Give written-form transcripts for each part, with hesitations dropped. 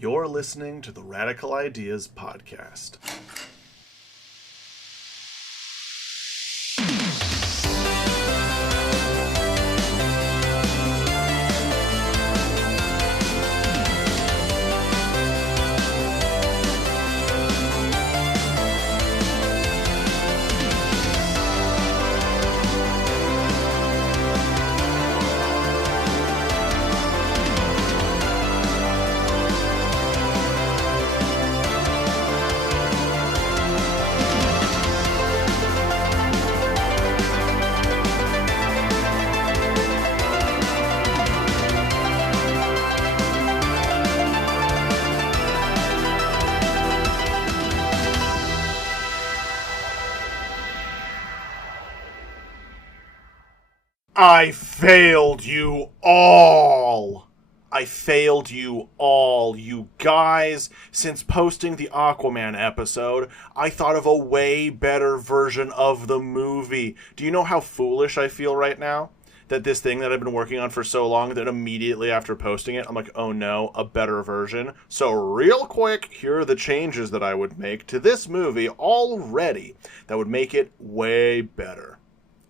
You're listening to the Radical Ideas Podcast. I failed you all! I failed you all, you guys. Since posting the Aquaman episode, I thought of a way better version of the movie. Do you know how foolish I feel right now? That this thing that I've been working on for so long, that immediately after posting it, I'm like, oh no, a better version. So real quick, here are the changes that I would make to this movie already that would make it way better.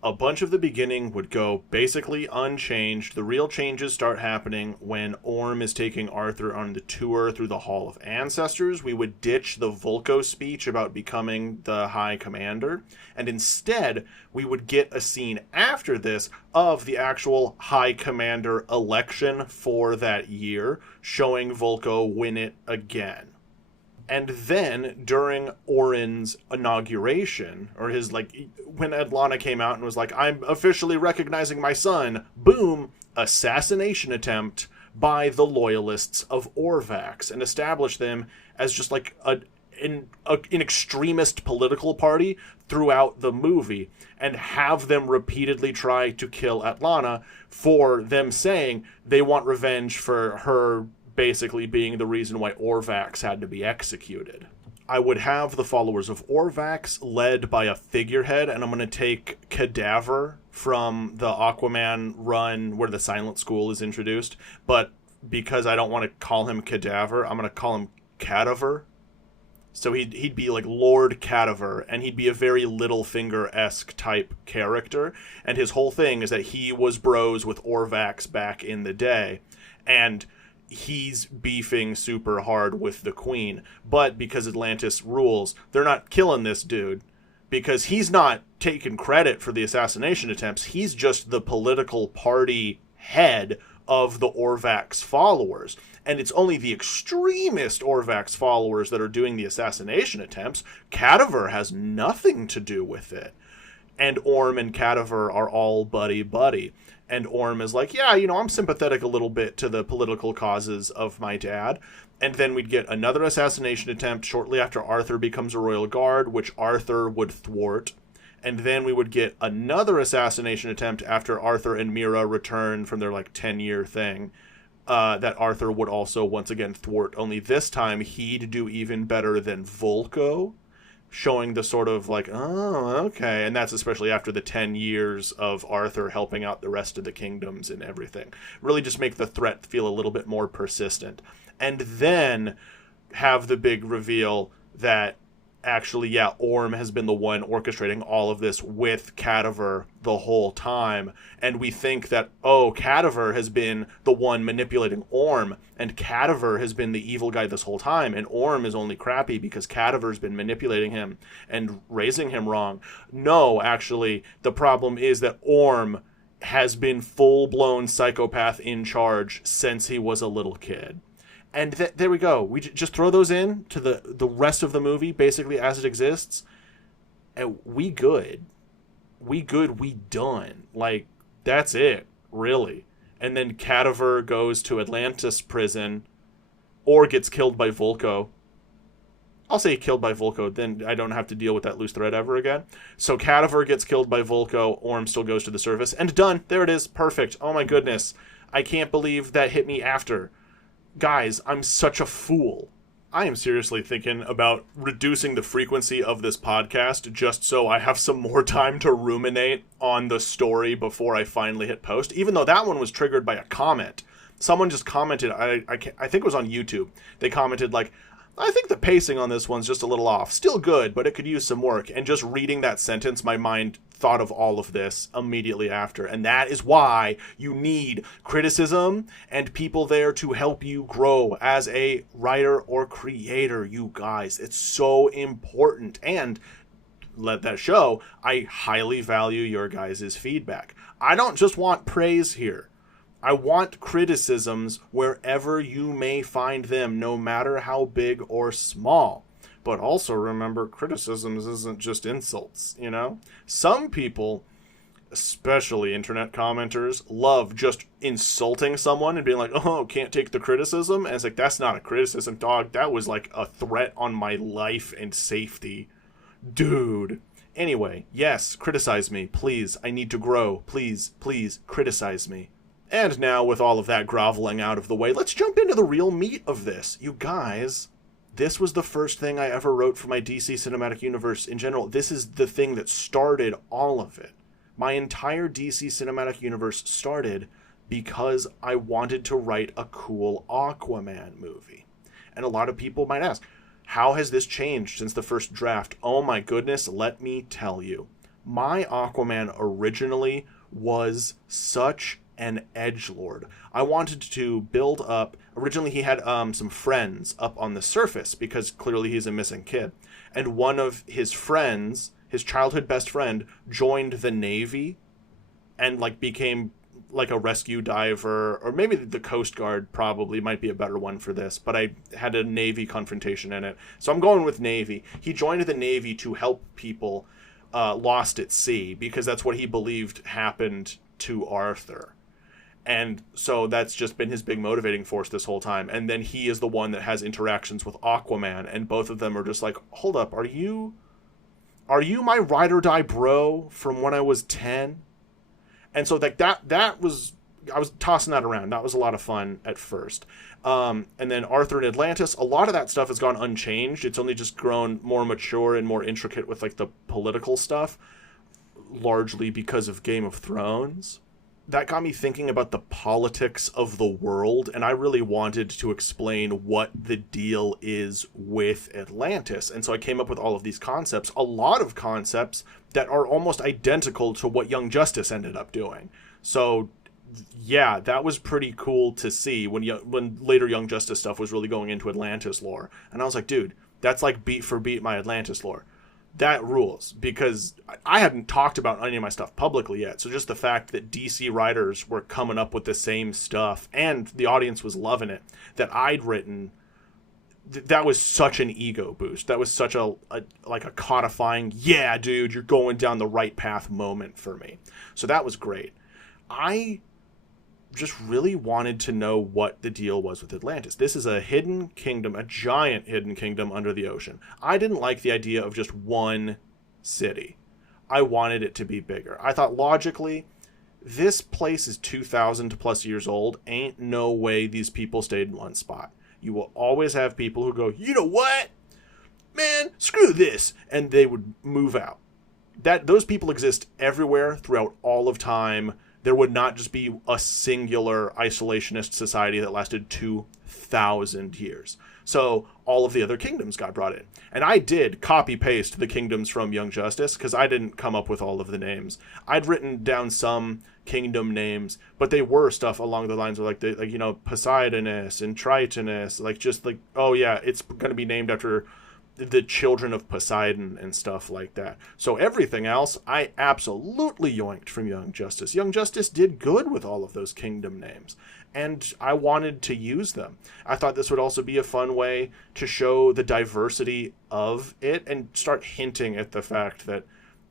A bunch of the beginning would go basically unchanged. The real changes start happening when Orm is taking Arthur on the tour through the Hall of Ancestors. We would ditch the Vulco speech about becoming the High Commander, and instead we would get a scene after this of the actual High Commander election for that year, showing Vulco win it again. And then, during Orin's inauguration, or his, when Adlana came out and was like, I'm officially recognizing my son, boom, assassination attempt by the loyalists of Orvax, and establish them as just an extremist political party throughout the movie, and have them repeatedly try to kill Adlana for them saying they want revenge for her basically being the reason why Orvax had to be executed. I would have the followers of Orvax led by a figurehead, and I'm going to take Cadaver from the Aquaman run where the Silent School is introduced, but because I don't want to call him Cadaver, I'm going to call him Cadaver. So he'd be like Lord Cadaver, and he'd be a very Littlefinger-esque type character, and his whole thing is that he was bros with Orvax back in the day, and he's beefing super hard with the Queen, but because Atlantis rules, they're not killing this dude, because he's not taking credit for the assassination attempts. He's just the political party head of the Orvax followers, and it's only the extremist Orvax followers that are doing the assassination attempts. Cadaver has nothing to do with it, and Orm and Cadaver are all buddy-buddy. And Orm is like, yeah, I'm sympathetic a little bit to the political causes of my dad. And then we'd get another assassination attempt shortly after Arthur becomes a royal guard, which Arthur would thwart. And then we would get another assassination attempt after Arthur and Mira return from their 10-year thing, that Arthur would also once again thwart. Only this time he'd do even better than Vulco, showing the sort of oh, okay. And that's especially after the 10 years of Arthur helping out the rest of the kingdoms and everything. Really just make the threat feel a little bit more persistent. And then have the big reveal that actually, yeah, Orm has been the one orchestrating all of this with Cadaver the whole time. And we think that, oh, Cadaver has been the one manipulating Orm, and Cadaver has been the evil guy this whole time, and Orm is only crappy because Cadaver's been manipulating him and raising him wrong. No, actually, the problem is that Orm has been full-blown psychopath in charge since he was a little kid. And there we go. We just throw those in to the rest of the movie, basically as it exists, and we good. We done. That's it, really. And then Cadaver goes to Atlantis prison, or gets killed by Vulco. I'll say killed by Vulco, then I don't have to deal with that loose thread ever again. So Cadaver gets killed by Vulco, Orm still goes to the surface, and done. There it is. Perfect. Oh my goodness. I can't believe that hit me after. Guys, I'm such a fool. I am seriously thinking about reducing the frequency of this podcast just so I have some more time to ruminate on the story before I finally hit post, even though that one was triggered by a comment. someone just commented, I think it was on YouTube, they commented like, I think the pacing on this one's just a little off. Still good, but it could use some work. And just reading that sentence, my mind thought of all of this immediately after. And that is why you need criticism and people there to help you grow as a writer or creator, you guys. It's so important. And let that show, I highly value your guys' feedback. I don't just want praise here. I want criticisms wherever you may find them, no matter how big or small. But also remember, criticisms isn't just insults, you know? Some people, especially internet commenters, love just insulting someone and being like, oh, can't take the criticism. And it's like, that's not a criticism, dog. That was like a threat on my life and safety. Dude. Anyway, yes, criticize me, please. I need to grow. Please, please, criticize me. And now, with all of that groveling out of the way, let's jump into the real meat of this. You guys, this was the first thing I ever wrote for my DC Cinematic Universe in general. This is the thing that started all of it. My entire DC Cinematic Universe started because I wanted to write a cool Aquaman movie. And a lot of people might ask, how has this changed since the first draft? Oh my goodness, let me tell you. My Aquaman originally was such an edgelord. I wanted to build up, originally he had some friends up on the surface because clearly he's a missing kid. And one of his friends, his childhood best friend, joined the Navy and like became like a rescue diver, or maybe the Coast Guard probably might be a better one for this, but I had a Navy confrontation in it. So I'm going with Navy. He joined the Navy to help people lost at sea because that's what he believed happened to Arthur. And so that's just been his big motivating force this whole time. And then he is the one that has interactions with Aquaman, and both of them are just like, hold up, are you my ride or die bro from when I was 10? And so like that was, I was tossing that around. That was a lot of fun at first. And then Arthur and Atlantis, a lot of that stuff has gone unchanged. It's only just grown more mature and more intricate with like the political stuff, largely because of Game of Thrones. That got me thinking about the politics of the world, and I really wanted to explain what the deal is with Atlantis. And so I came up with all of these concepts, a lot of concepts that are almost identical to what Young Justice ended up doing. So yeah, that was pretty cool to see when later Young Justice stuff was really going into Atlantis lore. And I was like, dude, that's like beat for beat my Atlantis lore. That rules, because I hadn't talked about any of my stuff publicly yet. So just the fact that DC writers were coming up with the same stuff and the audience was loving it that I'd written, that was such an ego boost. That was such a codifying, yeah, dude, you're going down the right path moment for me. So that was great. I just really wanted to know what the deal was with Atlantis. This is a hidden kingdom, a giant hidden kingdom under the ocean. I didn't like the idea of just one city. I wanted it to be bigger. I thought logically, this place is 2,000 plus years old. Ain't no way these people stayed in one spot. You will always have people who go, you know what? Man, screw this. And they would move out. Those people exist everywhere throughout all of time. There would not just be a singular isolationist society that lasted 2,000 years. So all of the other kingdoms got brought in. And I did copy-paste the kingdoms from Young Justice, because I didn't come up with all of the names. I'd written down some kingdom names, but they were stuff along the lines of like Poseidonus and Tritonus, oh yeah, it's going to be named after the children of Poseidon and stuff like that. So everything else, I absolutely yoinked from Young Justice. Young Justice did good with all of those kingdom names, and I wanted to use them. I thought this would also be a fun way to show the diversity of it and start hinting at the fact that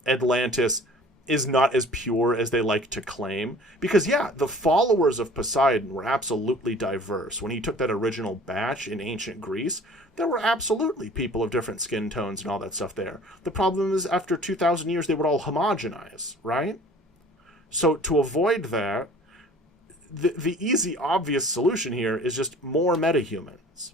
Atlantis is not as pure as they like to claim. Because yeah, the followers of Poseidon were absolutely diverse. When he took that original batch in ancient Greece, there were absolutely people of different skin tones and all that stuff there. The problem is after 2,000 years, they would all homogenize, right? So to avoid that, the easy, obvious solution here is just more metahumans.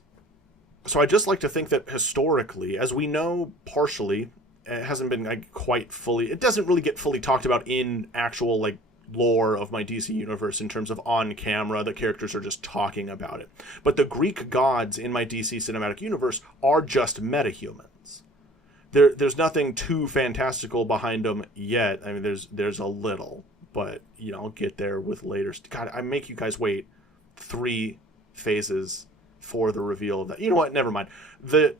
So I just like to think that historically, as we know partially, it hasn't been quite fully, it doesn't really get fully talked about in actual lore of my DC universe in terms of on camera, the characters are just talking about it. But the Greek gods in my DC cinematic universe are just metahumans. There's nothing too fantastical behind them yet. I mean, there's a little, but I'll get there with later. God, I make you guys wait 3 phases for the reveal of that. You know what? Never mind. The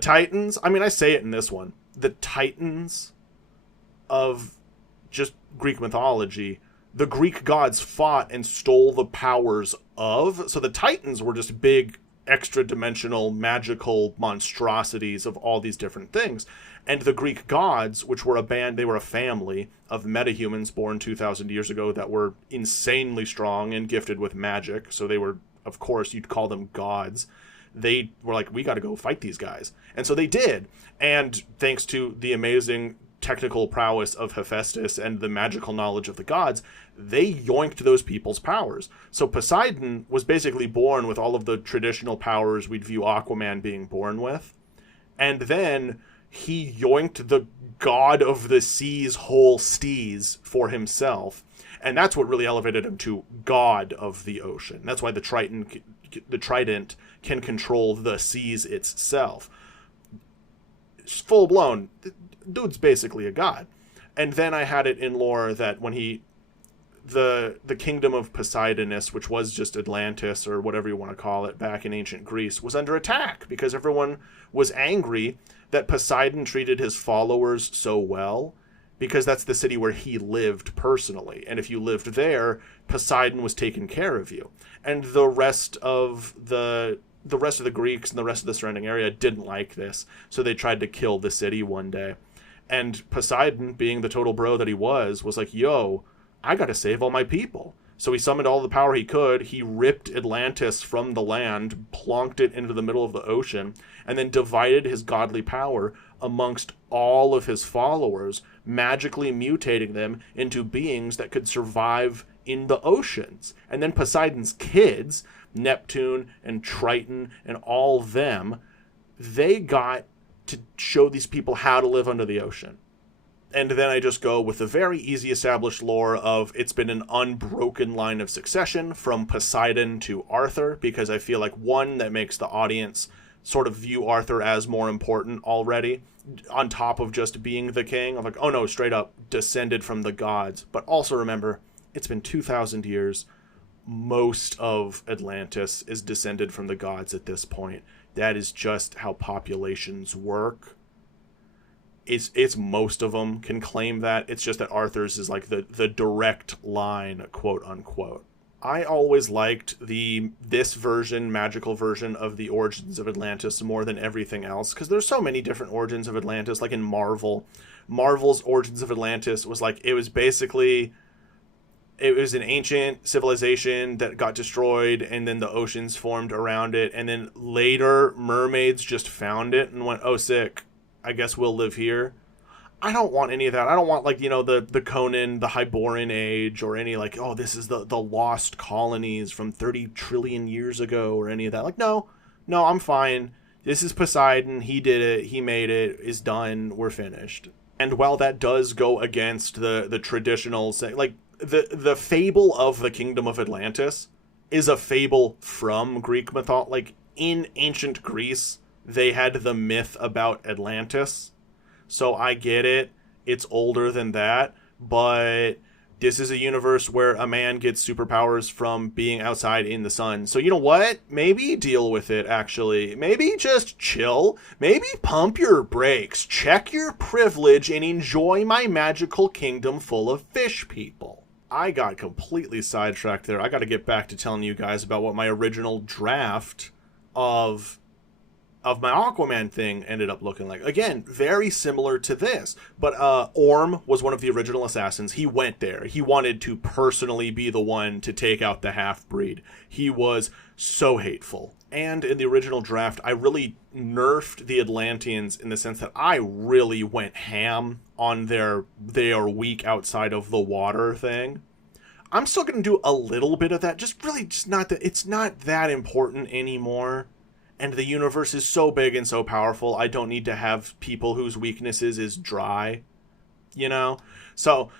Titans. I mean, I say it in this one. The Titans of just Greek mythology, the Greek gods fought and stole the powers of. So the Titans were just big, extra-dimensional, magical monstrosities of all these different things. And the Greek gods, which were they were a family of metahumans born 2,000 years ago that were insanely strong and gifted with magic. So they were, of course, you'd call them gods. They were like, we got to go fight these guys. And so they did. And thanks to the amazing technical prowess of Hephaestus and the magical knowledge of the gods, they yoinked those people's powers. So Poseidon was basically born with all of the traditional powers we'd view Aquaman being born with. And then he yoinked the god of the sea's whole stees for himself. And that's what really elevated him to god of the ocean. That's why the trident can control the seas itself. It's full blown. Dude's basically a god. And then I had it in lore that when the kingdom of Poseidonus, which was just Atlantis or whatever you want to call it back in ancient Greece, was under attack because everyone was angry that Poseidon treated his followers so well, because that's the city where he lived personally. And if you lived there, Poseidon was taking care of you. And the rest of the Greeks and the rest of the surrounding area didn't like this, so they tried to kill the city one day. And Poseidon, being the total bro that he was like, yo, I gotta save all my people. So he summoned all the power he could. He ripped Atlantis from the land, plonked it into the middle of the ocean, and then divided his godly power amongst all of his followers, magically mutating them into beings that could survive in the oceans. And then Poseidon's kids, Neptune and Triton and all them, they got to show these people how to live under the ocean. And then I just go with the very easy established lore of it's been an unbroken line of succession from Poseidon to Arthur, because I feel like, one, that makes the audience sort of view Arthur as more important already, on top of just being the king. I'm like, oh no, straight up descended from the gods. But also remember, it's been 2,000 years. Most of Atlantis is descended from the gods at this point. That is just how populations work. It's most of them can claim that. It's just that Arthur's is like the direct line, quote unquote. I always liked this magical version of the origins of Atlantis more than everything else, because there's so many different origins of Atlantis. Like in Marvel's origins of Atlantis was like, it was an ancient civilization that got destroyed, and then the oceans formed around it, and then later mermaids just found it and went, oh sick, I guess we'll live here. I don't want any of that. I don't want, like, the Conan, the Hyborean age, or any, like, oh, this is the lost colonies from 30 trillion years ago, or any of that. Like, no, I'm fine. This is Poseidon. He did it. He made it. It's done. We're finished. And while that does go against the traditional, like, the fable of the Kingdom of Atlantis is a fable from Greek mythology. Like, in ancient Greece, they had the myth about Atlantis. So I get it. It's older than that. But this is a universe where a man gets superpowers from being outside in the sun. So you know what? Maybe deal with it, actually. Maybe just chill. Maybe pump your brakes. Check your privilege and enjoy my magical kingdom full of fish people. I got completely sidetracked there. I got to get back to telling you guys about what my original draft of my Aquaman thing ended up looking like. Again, very similar to this. But Orm was one of the original assassins. He went there. He wanted to personally be the one to take out the half-breed. He was so hateful. And in the original draft, I really nerfed the Atlanteans in the sense that I really went ham on they are weak outside of the water thing. I'm still going to do a little bit of that. Just not that. It's not that important anymore. And the universe is so big and so powerful, I don't need to have people whose weaknesses is dry, So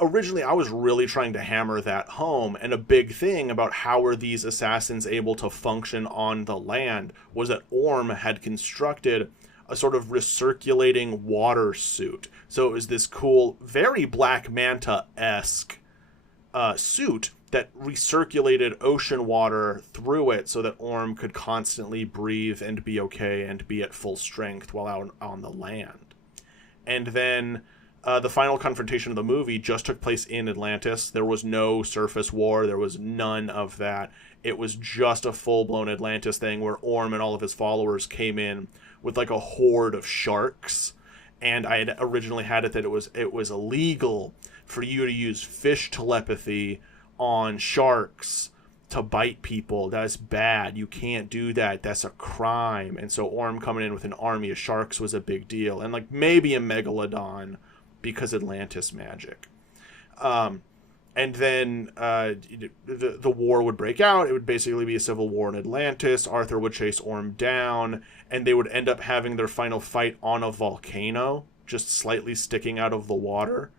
originally I was really trying to hammer that home, and a big thing about how are these assassins able to function on the land was that Orm had constructed a sort of recirculating water suit. So it was this cool, very Black Manta-esque suit that recirculated ocean water through it so that Orm could constantly breathe and be okay and be at full strength while out on the land. And then the final confrontation of the movie just took place in Atlantis. There was no surface war. There was none of that. It was just a full-blown Atlantis thing where Orm and all of his followers came in with like a horde of sharks. And I had originally had it that it was illegal for you to use fish telepathy on sharks to bite people. That's bad. You can't do that. That's a crime. And so Orm coming in with an army of sharks was a big deal. And like maybe a megalodon because Atlantis magic. And then the war would break out. It would basically be a civil war in Atlantis. Arthur would chase Orm down, and they would end up having their final fight on a volcano, just slightly sticking out of the water.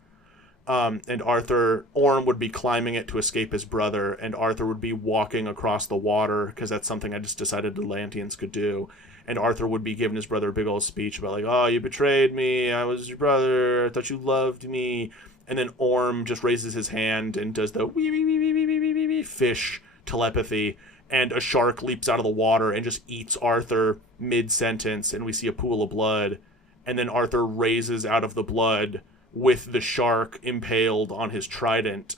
And Orm would be climbing it to escape his brother, and Arthur would be walking across the water, because that's something I just decided Atlanteans could do. And Arthur would be giving his brother a big old speech about like, oh, you betrayed me, I was your brother, I thought you loved me. And then Orm just raises his hand and does the wee wee wee wee wee wee wee wee fish telepathy, and a shark leaps out of the water and just eats Arthur mid-sentence, and we see a pool of blood. And then Arthur raises out of the blood with the shark impaled on his trident,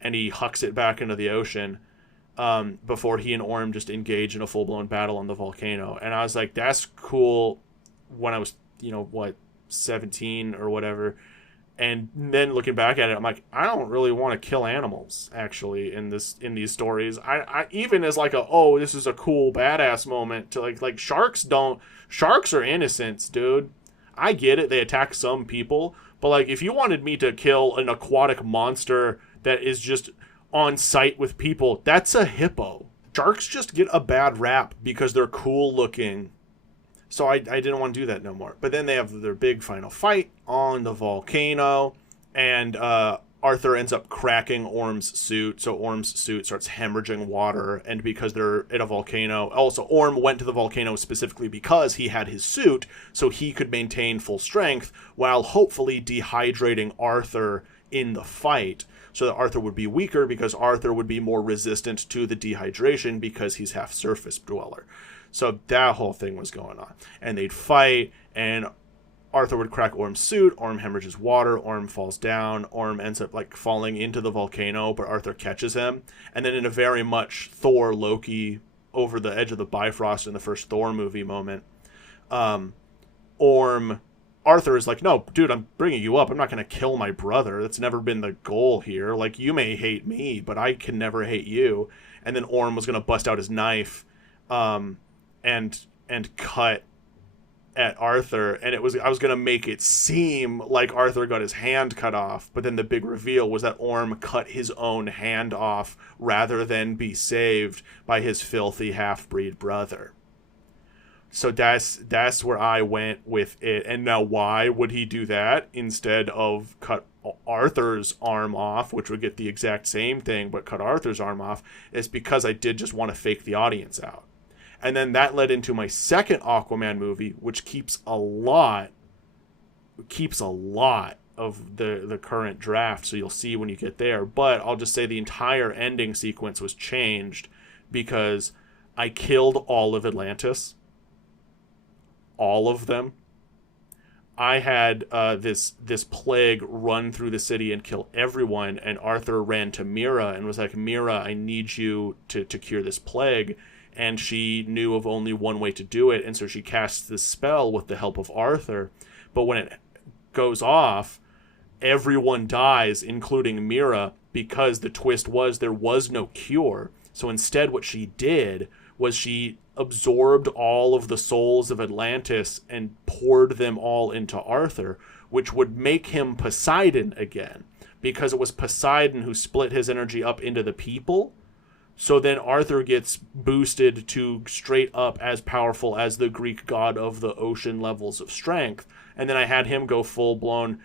and he hucks it back into the ocean before he and Orm just engage in a full-blown battle on the volcano. And I was like, that's cool when I was, 17 or whatever. And then looking back at it, I'm like, I don't really want to kill animals, actually, in these stories. I even as like this is a cool badass moment to like sharks are innocents, dude. I get it, they attack some people, but like if you wanted me to kill an aquatic monster that is just on site with people, that's a hippo. Sharks just get a bad rap because they're cool looking. So I didn't want to do that no more. But then they have their big final fight on the volcano, and Arthur ends up cracking Orm's suit. So Orm's suit starts hemorrhaging water, and because they're at a volcano, also Orm went to the volcano specifically because he had his suit, so he could maintain full strength while hopefully dehydrating Arthur in the fight, so that Arthur would be weaker because Arthur would be more resistant to the dehydration because he's half surface dweller. So that whole thing was going on. And they'd fight, and Arthur would crack Orm's suit, Orm hemorrhages water, Orm falls down, Orm ends up like falling into the volcano, but Arthur catches him. And then in a very much Thor Loki over the edge of the Bifrost in the first Thor movie moment, Arthur is like, no, dude, I'm bringing you up. I'm not going to kill my brother. That's never been the goal here. Like, you may hate me, but I can never hate you. And then Orm was going to bust out his knife, and cut at Arthur, and I was going to make it seem like Arthur got his hand cut off, but then the big reveal was that Orm cut his own hand off rather than be saved by his filthy half-breed brother. So that's where I went with it. And now why would he do that instead of cut Arthur's arm off, which would get the exact same thing, but cut Arthur's arm off? Is because I did just want to fake the audience out. And then that led into my second Aquaman movie, which keeps a lot of the current draft, so you'll see when you get there. But I'll just say the entire ending sequence was changed because I killed all of Atlantis. All of them. I had this plague run through the city and kill everyone, and Arthur ran to Mira and was like, Mira, I need you to cure this plague. And she knew of only one way to do it, and so she casts this spell with the help of Arthur. But when it goes off, everyone dies, including Mira, because the twist was there was no cure. So instead what she did was she absorbed all of the souls of Atlantis and poured them all into Arthur, which would make him Poseidon again, because it was Poseidon who split his energy up into the people. So then Arthur gets boosted to straight up as powerful as the Greek god of the ocean levels of strength. And then I had him go full-blown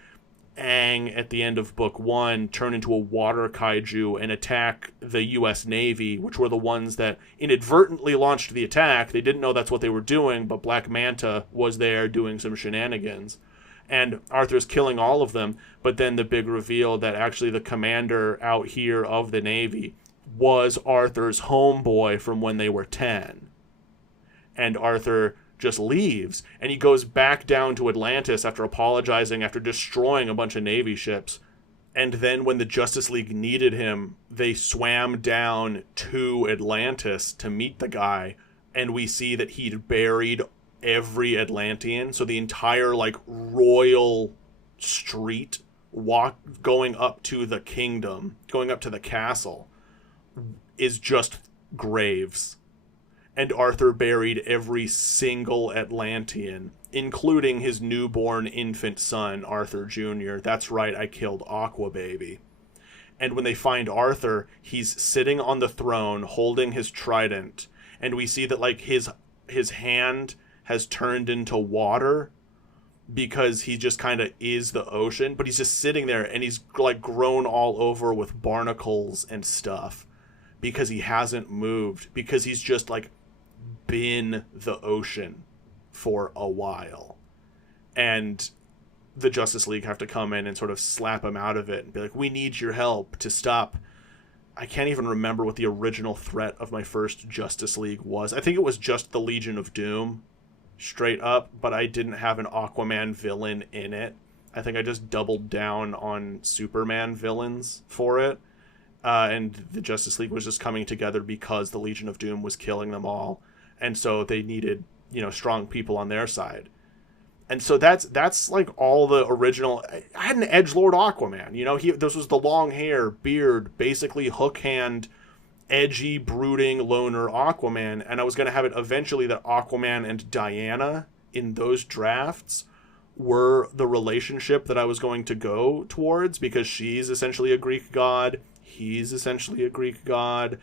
Aang at the end of book 1 turn into a water kaiju and attack the US Navy, which were the ones that inadvertently launched the attack. They didn't know that's what they were doing, but Black Manta was there doing some shenanigans. And Arthur's killing all of them, but then the big reveal that actually the commander out here of the Navy was Arthur's homeboy from when they were 10. And Arthur just leaves, and he goes back down to Atlantis after apologizing, after destroying a bunch of Navy ships. And then when the Justice League needed him, they swam down to Atlantis to meet the guy, and we see that he'd buried every Atlantean. So the entire, like, royal street going up to the kingdom, going up to the castle, is just graves. And Arthur buried every single Atlantean, including his newborn infant son, Arthur Jr. That's right, I killed Aqua Baby. And when they find Arthur, he's sitting on the throne holding his trident, and we see that, like, his hand has turned into water because he just kind of is the ocean, but he's just sitting there, and he's, like, grown all over with barnacles and stuff because he hasn't moved, because he's just, like, been the ocean for a while. And the Justice League have to come in and sort of slap him out of it and be like, we need your help to stop. I can't even remember what the original threat of my first Justice League was. I think it was just the Legion of Doom, straight up, but I didn't have an Aquaman villain in it. I think I just doubled down on Superman villains for it. And the Justice League was just coming together because the Legion of Doom was killing them all. And so they needed, strong people on their side. And so that's like all the original. I had an edgelord Aquaman. This was the long hair, beard, basically hook hand, edgy, brooding loner Aquaman. And I was going to have it eventually that Aquaman and Diana in those drafts were the relationship that I was going to go towards, because she's essentially a Greek god. He's essentially a Greek god.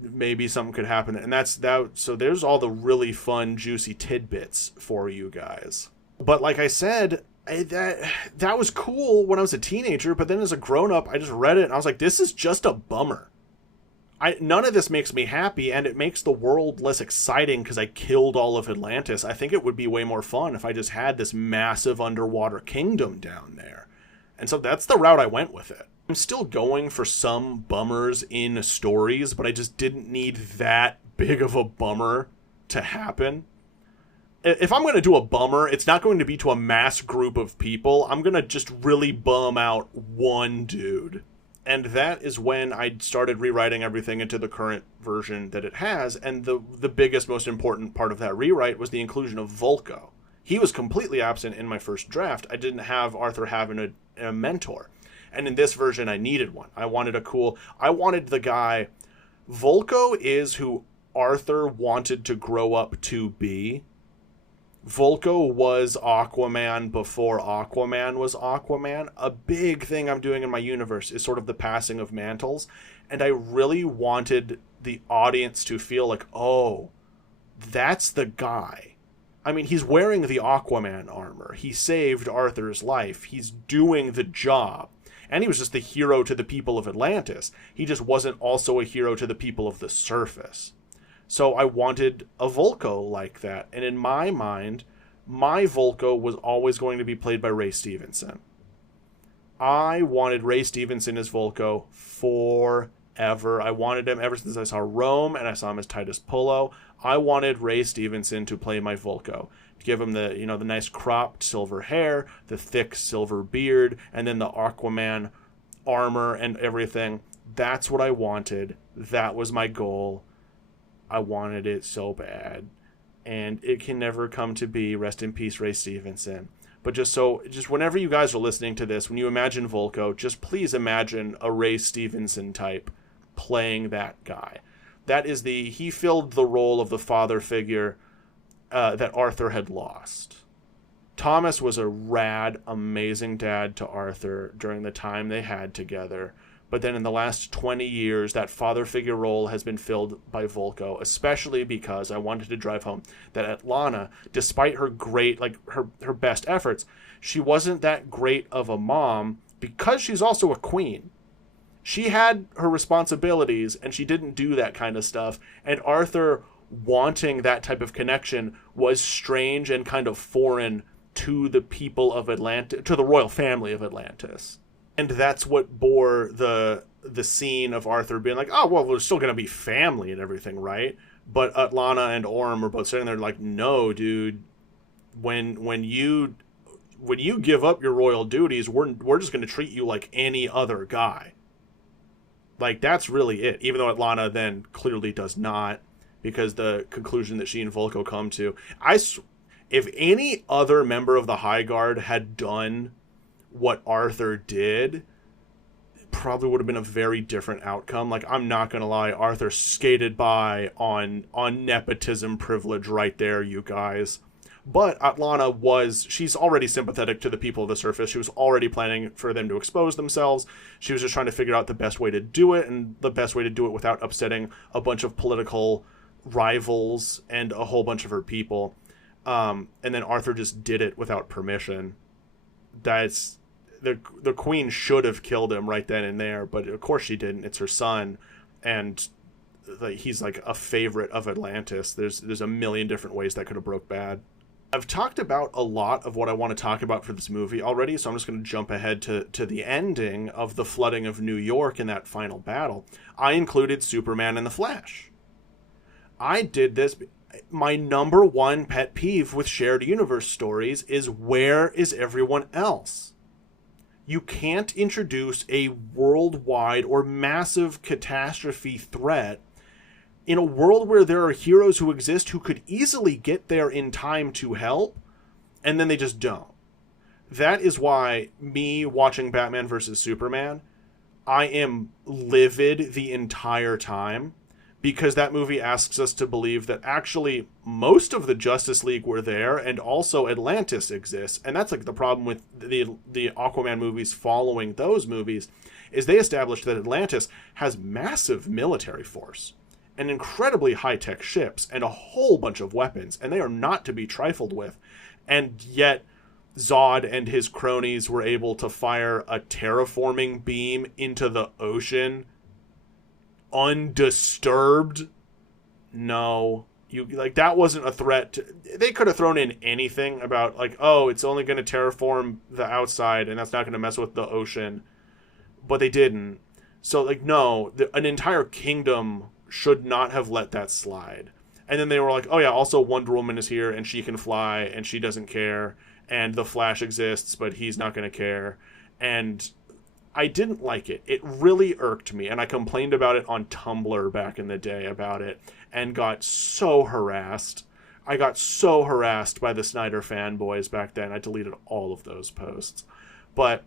Maybe something could happen. And that's that. So there's all the really fun, juicy tidbits for you guys. But like I said, that was cool when I was a teenager. But then as a grown-up, I just read it and I was like, this is just a bummer. None of this makes me happy, and it makes the world less exciting because I killed all of Atlantis. I think it would be way more fun if I just had this massive underwater kingdom down there. And so that's the route I went with it. I'm still going for some bummers in stories, but I just didn't need that big of a bummer to happen. If I'm going to do a bummer, it's not going to be to a mass group of people. I'm going to just really bum out one dude. And that is when I started rewriting everything into the current version that it has. And the biggest, most important part of that rewrite was the inclusion of Vulco. He was completely absent in my first draft. I didn't have Arthur having a mentor. And in this version, I needed one. I wanted the guy. Vulco is who Arthur wanted to grow up to be. Vulco was Aquaman before Aquaman was Aquaman. A big thing I'm doing in my universe is sort of the passing of mantles. And I really wanted the audience to feel like, oh, that's the guy. I mean, he's wearing the Aquaman armor. He saved Arthur's life. He's doing the job. And he was just the hero to the people of Atlantis. He just wasn't also a hero to the people of the surface. So I wanted a Vulco like that. And in my mind, my Vulco was always going to be played by Ray Stevenson. I wanted Ray Stevenson as Vulco forever. I wanted him ever since I saw Rome and I saw him as Titus Pullo. I wanted Ray Stevenson to play my Vulco. To give him the nice cropped silver hair, the thick silver beard, and then the Aquaman armor and everything. That's what I wanted. That was my goal. I wanted it so bad. And it can never come to be. Rest in peace, Ray Stevenson. But just whenever you guys are listening to this, when you imagine Vulco, just please imagine a Ray Stevenson type playing that guy. He filled the role of the father figure that Arthur had lost. Thomas was a rad, amazing dad to Arthur during the time they had together. But then in the last 20 years, that father figure role has been filled by Vulco, especially because I wanted to drive home that Atlana, despite her great, like her best efforts, she wasn't that great of a mom because she's also a queen. She had her responsibilities and she didn't do that kind of stuff. And Arthur wanting that type of connection was strange and kind of foreign to the people of Atlantis, to the royal family of Atlantis. And that's what bore the scene of Arthur being like, oh, well, we're still going to be family and everything, right? But Atlana and Orm are both sitting there like, no, dude, when you give up your royal duties, we're just going to treat you like any other guy. Like, that's really it. Even though Atlana then clearly does not, because the conclusion that she and Vulco come to. If any other member of the High Guard had done what Arthur did, probably would have been a very different outcome. Like, I'm not gonna lie, Arthur skated by on nepotism privilege right there, you guys. But Atlana she's already sympathetic to the people of the surface. She was already planning for them to expose themselves. She was just trying to figure out the best way to do it, and the best way to do it without upsetting a bunch of political rivals and a whole bunch of her people. And then Arthur just did it without permission. That's the queen should have killed him right then and there, but of course she didn't. It's her son, and he's like a favorite of Atlantis. There's a million different ways that could have broke bad. I've talked about a lot of what I want to talk about for this movie already, so I'm just going to jump ahead to the ending of the flooding of New York in that final battle. I included Superman and the Flash. I did this. My number one pet peeve with shared universe stories is, where is everyone else? You can't introduce a worldwide or massive catastrophe threat in a world where there are heroes who exist who could easily get there in time to help, and then they just don't. That is why me watching Batman vs. Superman, I am livid the entire time, because that movie asks us to believe that actually most of the Justice League were there, and also Atlantis exists. And that's like the problem with the Aquaman movies following those movies, is they established that Atlantis has massive military force and incredibly high-tech ships and a whole bunch of weapons, and they are not to be trifled with. And yet Zod and his cronies were able to fire a terraforming beam into the ocean undisturbed. No, that wasn't a threat. They could have thrown in anything about like, oh, it's only going to terraform the outside and that's not going to mess with the ocean, but they didn't. So like, no, an entire kingdom should not have let that slide. And then they were like, oh yeah, also Wonder Woman is here and she can fly and she doesn't care, and the Flash exists but he's not going to care. And I didn't like it. It really irked me, and I complained about it on Tumblr back in the day about it, and got so harassed. I got so harassed by the Snyder fanboys back then. I deleted all of those posts. But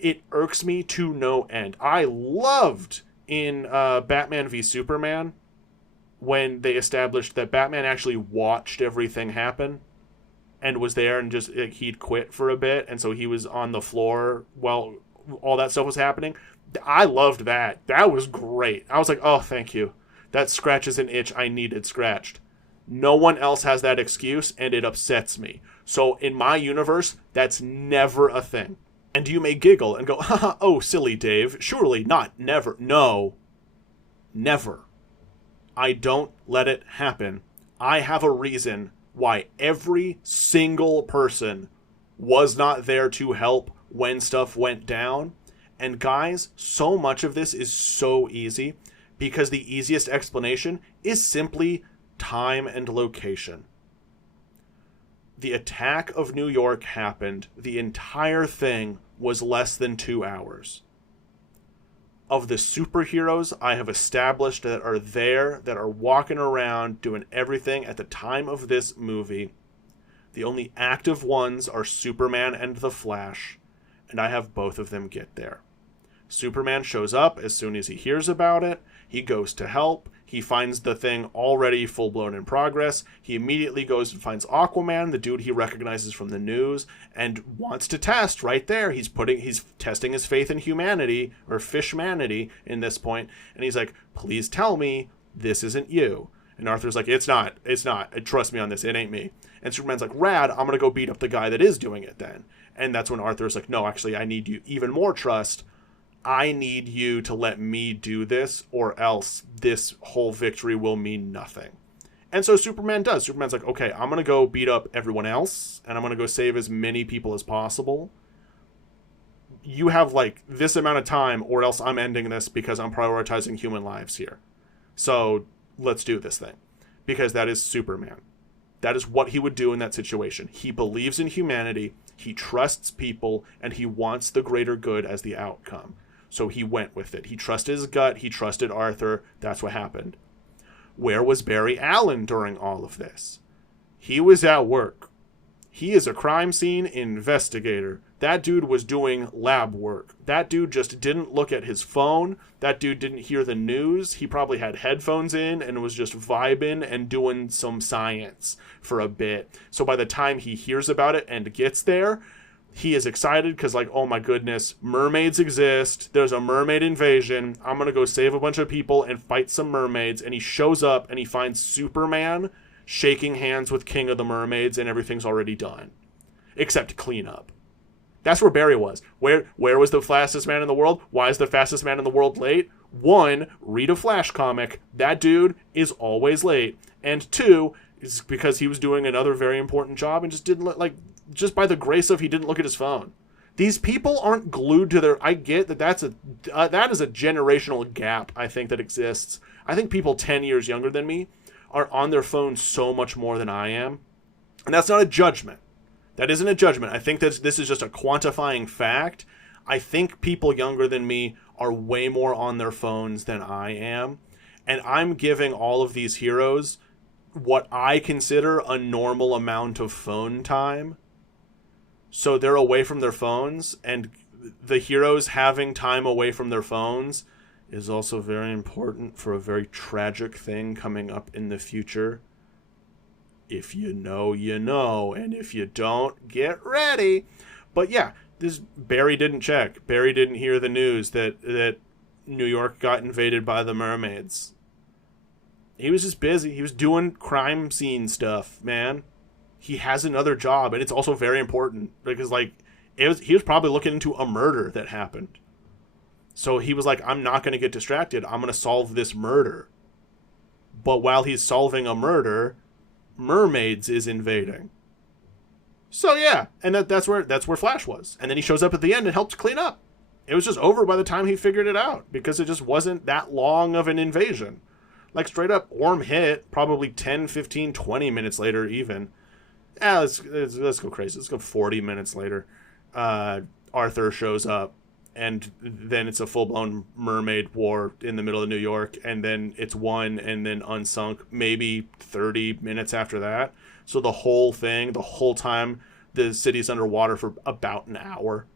it irks me to no end. I loved in Batman v Superman when they established that Batman actually watched everything happen and was there, and just he'd quit for a bit, and so he was on the floor while all that stuff was happening. I loved that. That was great. I was like, oh, thank you. That scratches an itch I needed scratched. No one else has that excuse, and it upsets me. So in my universe, that's never a thing. And you may giggle and go, haha, oh, silly Dave. Surely not. Never. No. Never. I don't let it happen. I have a reason why every single person was not there to help when stuff went down. And guys, so much of this is so easy because the easiest explanation is simply time and location. The attack of New York happened. The entire thing was less than 2 hours. Of the superheroes I have established that are there, that are walking around doing everything at the time of this movie, the only active ones are Superman and the Flash, and I have both of them get there. Superman shows up as soon as he hears about it. He goes to help. He finds the thing already full-blown in progress. He immediately goes and finds Aquaman, the dude he recognizes from the news, and wants to test right there. He's testing his faith in humanity, or fishmanity in this point, and he's like, please tell me this isn't you. And Arthur's like, it's not. Trust me on this, it ain't me. And Superman's like, rad, I'm gonna go beat up the guy that is doing it then. And that's when Arthur's like, no, actually, I need you even more trust. I need you to let me do this, or else this whole victory will mean nothing. And so Superman does. Superman's like, okay, I'm going to go beat up everyone else, and I'm going to go save as many people as possible. You have, like, this amount of time, or else I'm ending this because I'm prioritizing human lives here. So let's do this thing. Because that is Superman. That is what he would do in that situation. He believes in humanity, he trusts people, and he wants the greater good as the outcome. So he went with it. He trusted his gut. He trusted Arthur. That's what happened. Where was Barry Allen during all of this? He was at work. He is a crime scene investigator. That dude was doing lab work. That dude just didn't look at his phone. That dude didn't hear the news. He probably had headphones in and was just vibing and doing some science for a bit. So by the time he hears about it and gets there, he is excited because, like, oh my goodness, mermaids exist. There's a mermaid invasion. I'm going to go save a bunch of people and fight some mermaids. And he shows up and he finds Superman shaking hands with King of the Mermaids, and everything's already done. Except cleanup. That's where Barry was. Where was the fastest man in the world? Why is the fastest man in the world late? 1, read a Flash comic. That dude is always late. And 2, is because he was doing another very important job and just didn't look like... just by the grace of he didn't look at his phone. These people aren't glued to their... I get that that is a generational gap, I think, that exists. I think people 10 years younger than me are on their phones so much more than I am. And that's not a judgment. That isn't a judgment. I think that this is just a quantifying fact. I think people younger than me are way more on their phones than I am. And I'm giving all of these heroes what I consider a normal amount of phone time. So they're away from their phones, and the heroes having time away from their phones is also very important for a very tragic thing coming up in the future. If you know, you know, and if you don't, get ready. But yeah, this Barry didn't check. Barry didn't hear the news that New York got invaded by the mermaids. He was just busy. He was doing crime scene stuff, man. He has another job, and it's also very important because, like, he was probably looking into a murder that happened. So he was like, I'm not going to get distracted. I'm going to solve this murder. But while he's solving a murder, mermaids is invading. So yeah, and that's where Flash was. And then he shows up at the end and helps clean up. It was just over by the time he figured it out because it just wasn't that long of an invasion. Like, straight up, Orm hit probably 10, 15, 20 minutes later even. Let's go crazy. Let's go 40 minutes later. Arthur shows up, and then it's a full-blown mermaid war in the middle of New York, and then it's won and then unsunk maybe 30 minutes after that. So the whole time, the city's underwater for about an hour.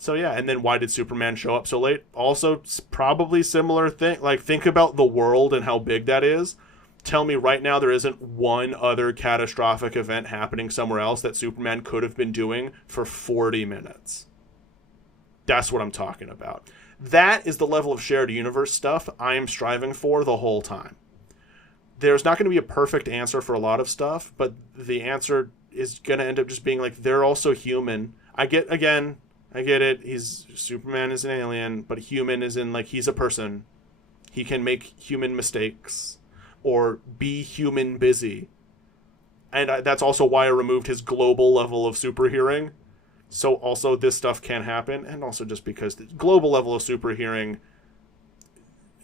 So yeah, and then why did Superman show up so late? Also, probably similar thing. Like, think about the world and how big that is. Tell me right now there isn't one other catastrophic event happening somewhere else that Superman could have been doing for 40 minutes. That's what I'm talking about. That is the level of shared universe stuff I am striving for the whole time. There's not going to be a perfect answer for a lot of stuff, but the answer is going to end up just being like, they're also human. I get it. Superman is an alien, but human is in, like, he's a person. He can make human mistakes or be human busy. And that's also why I removed his global level of super hearing. So also this stuff can happen. And also just because the global level of super hearing,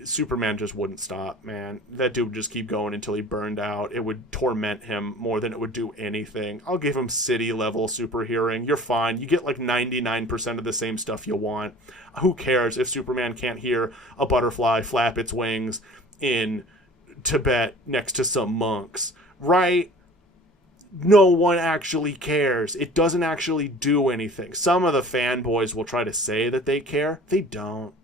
Superman just wouldn't stop, man. That dude would just keep going until he burned out. It would torment him more than it would do anything. I'll give him city level super hearing. You're fine. You get like 99% of the same stuff you want. Who cares if Superman can't hear a butterfly flap its wings in Tibet next to some monks, right? No one actually cares. It doesn't actually do anything. Some of the fanboys will try to say that they care. They don't.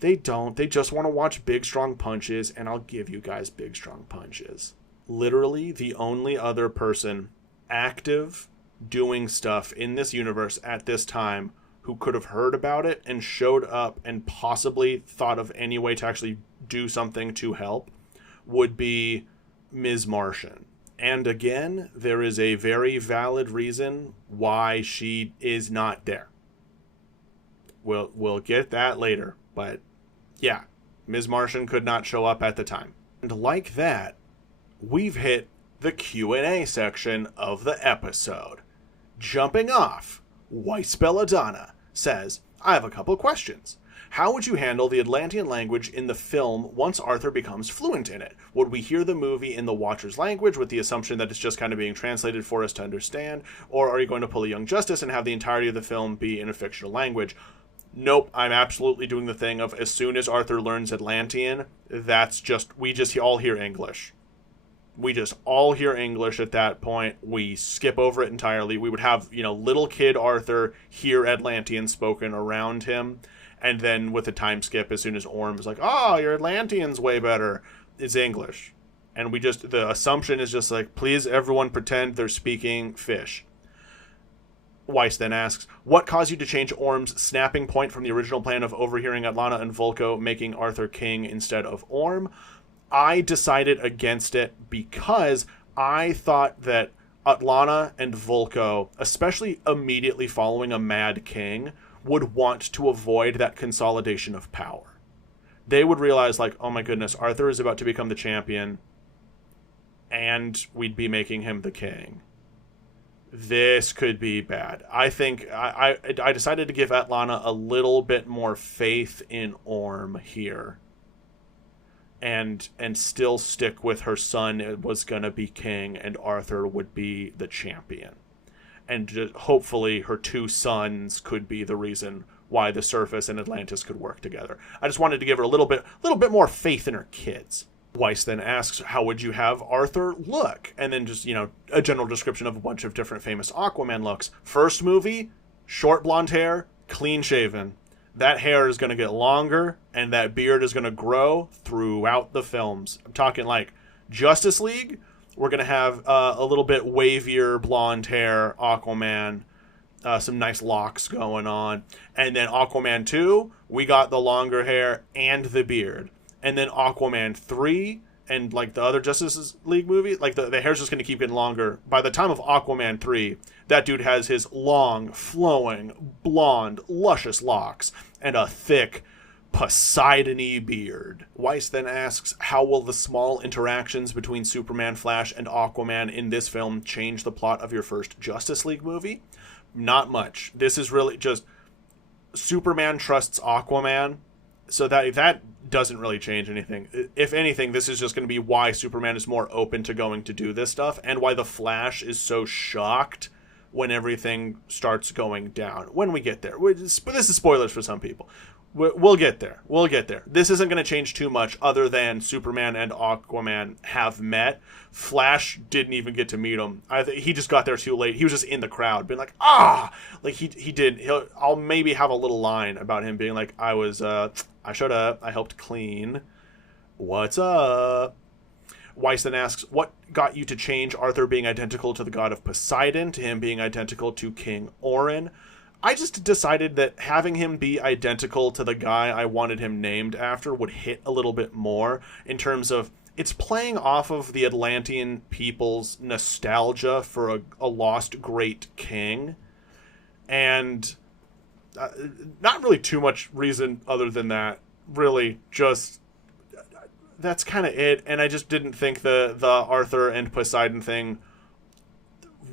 They don't. They just want to watch big, strong punches, and I'll give you guys big, strong punches. Literally, the only other person active doing stuff in this universe at this time who could have heard about it and showed up and possibly thought of any way to actually do something to help would be Ms. Martian. And again, there is a very valid reason why she is not there. We'll get that later, but yeah, Ms. Martian could not show up at the time. And like that, we've hit the Q&A section of the episode. Jumping off, Weiss Belladonna says, I have a couple questions. How would you handle the Atlantean language in the film once Arthur becomes fluent in it? Would we hear the movie in the Watcher's language with the assumption that it's just kind of being translated for us to understand? Or are you going to pull a Young Justice and have the entirety of the film be in a fictional language? Nope, I'm absolutely doing the thing of as soon as Arthur learns Atlantean, we just all hear English. We just all hear English at that point. We skip over it entirely. We would have, little kid Arthur hear Atlantean spoken around him. And then with a time skip, as soon as Orm is like, oh, your Atlantean's way better, it's English. And the assumption is just like, please everyone pretend they're speaking fish. Weiss then asks, what caused you to change Orm's snapping point from the original plan of overhearing Atlana and Vulco making Arthur king instead of Orm? I decided against it because I thought that Atlana and Vulco, especially immediately following a Mad King, would want to avoid that consolidation of power. They would realize, like, oh my goodness, Arthur is about to become the champion, and we'd be making him the king. This could be bad. I think I decided to give Atlana a little bit more faith in Orm here. And still stick with her son was going to be king and Arthur would be the champion. And hopefully her two sons could be the reason why the surface and Atlantis could work together. I just wanted to give her a little bit more faith in her kids. Weiss then asks, how would you have Arthur look? And then just, a general description of a bunch of different famous Aquaman looks. First movie, short blonde hair, clean shaven. That hair is going to get longer, and that beard is going to grow throughout the films. I'm talking like Justice League. We're going to have a little bit wavier blonde hair Aquaman, some nice locks going on. And then Aquaman 2, we got the longer hair and the beard. And then Aquaman 3, and like the other Justice League movie, like the hair's just going to keep getting longer. By the time of Aquaman 3, that dude has his long, flowing, blonde, luscious locks and a thick, Poseidon-y beard. Weiss then asks, how will the small interactions between Superman, Flash, and Aquaman in this film change the plot of your first Justice League movie? Not much. This is really just Superman trusts Aquaman, so that doesn't really change anything. If anything, this is just going to be why Superman is more open to going to do this stuff, and why the Flash is so shocked when everything starts going down. When we get there. But this is spoilers for some people. We'll get there. We'll get there. This isn't going to change too much other than Superman and Aquaman have met. Flash didn't even get to meet him. He just got there too late. He was just in the crowd being like, like he did. I'll maybe have a little line about him being like, I showed up. I helped clean. What's up? Weiss then asks, what got you to change Arthur being identical to the god of Poseidon to him being identical to King Orin? I just decided that having him be identical to the guy I wanted him named after would hit a little bit more in terms of it's playing off of the Atlantean people's nostalgia for a lost great king. And not really too much reason other than that. Really, just that's kind of it. And I just didn't think the Arthur and Poseidon thing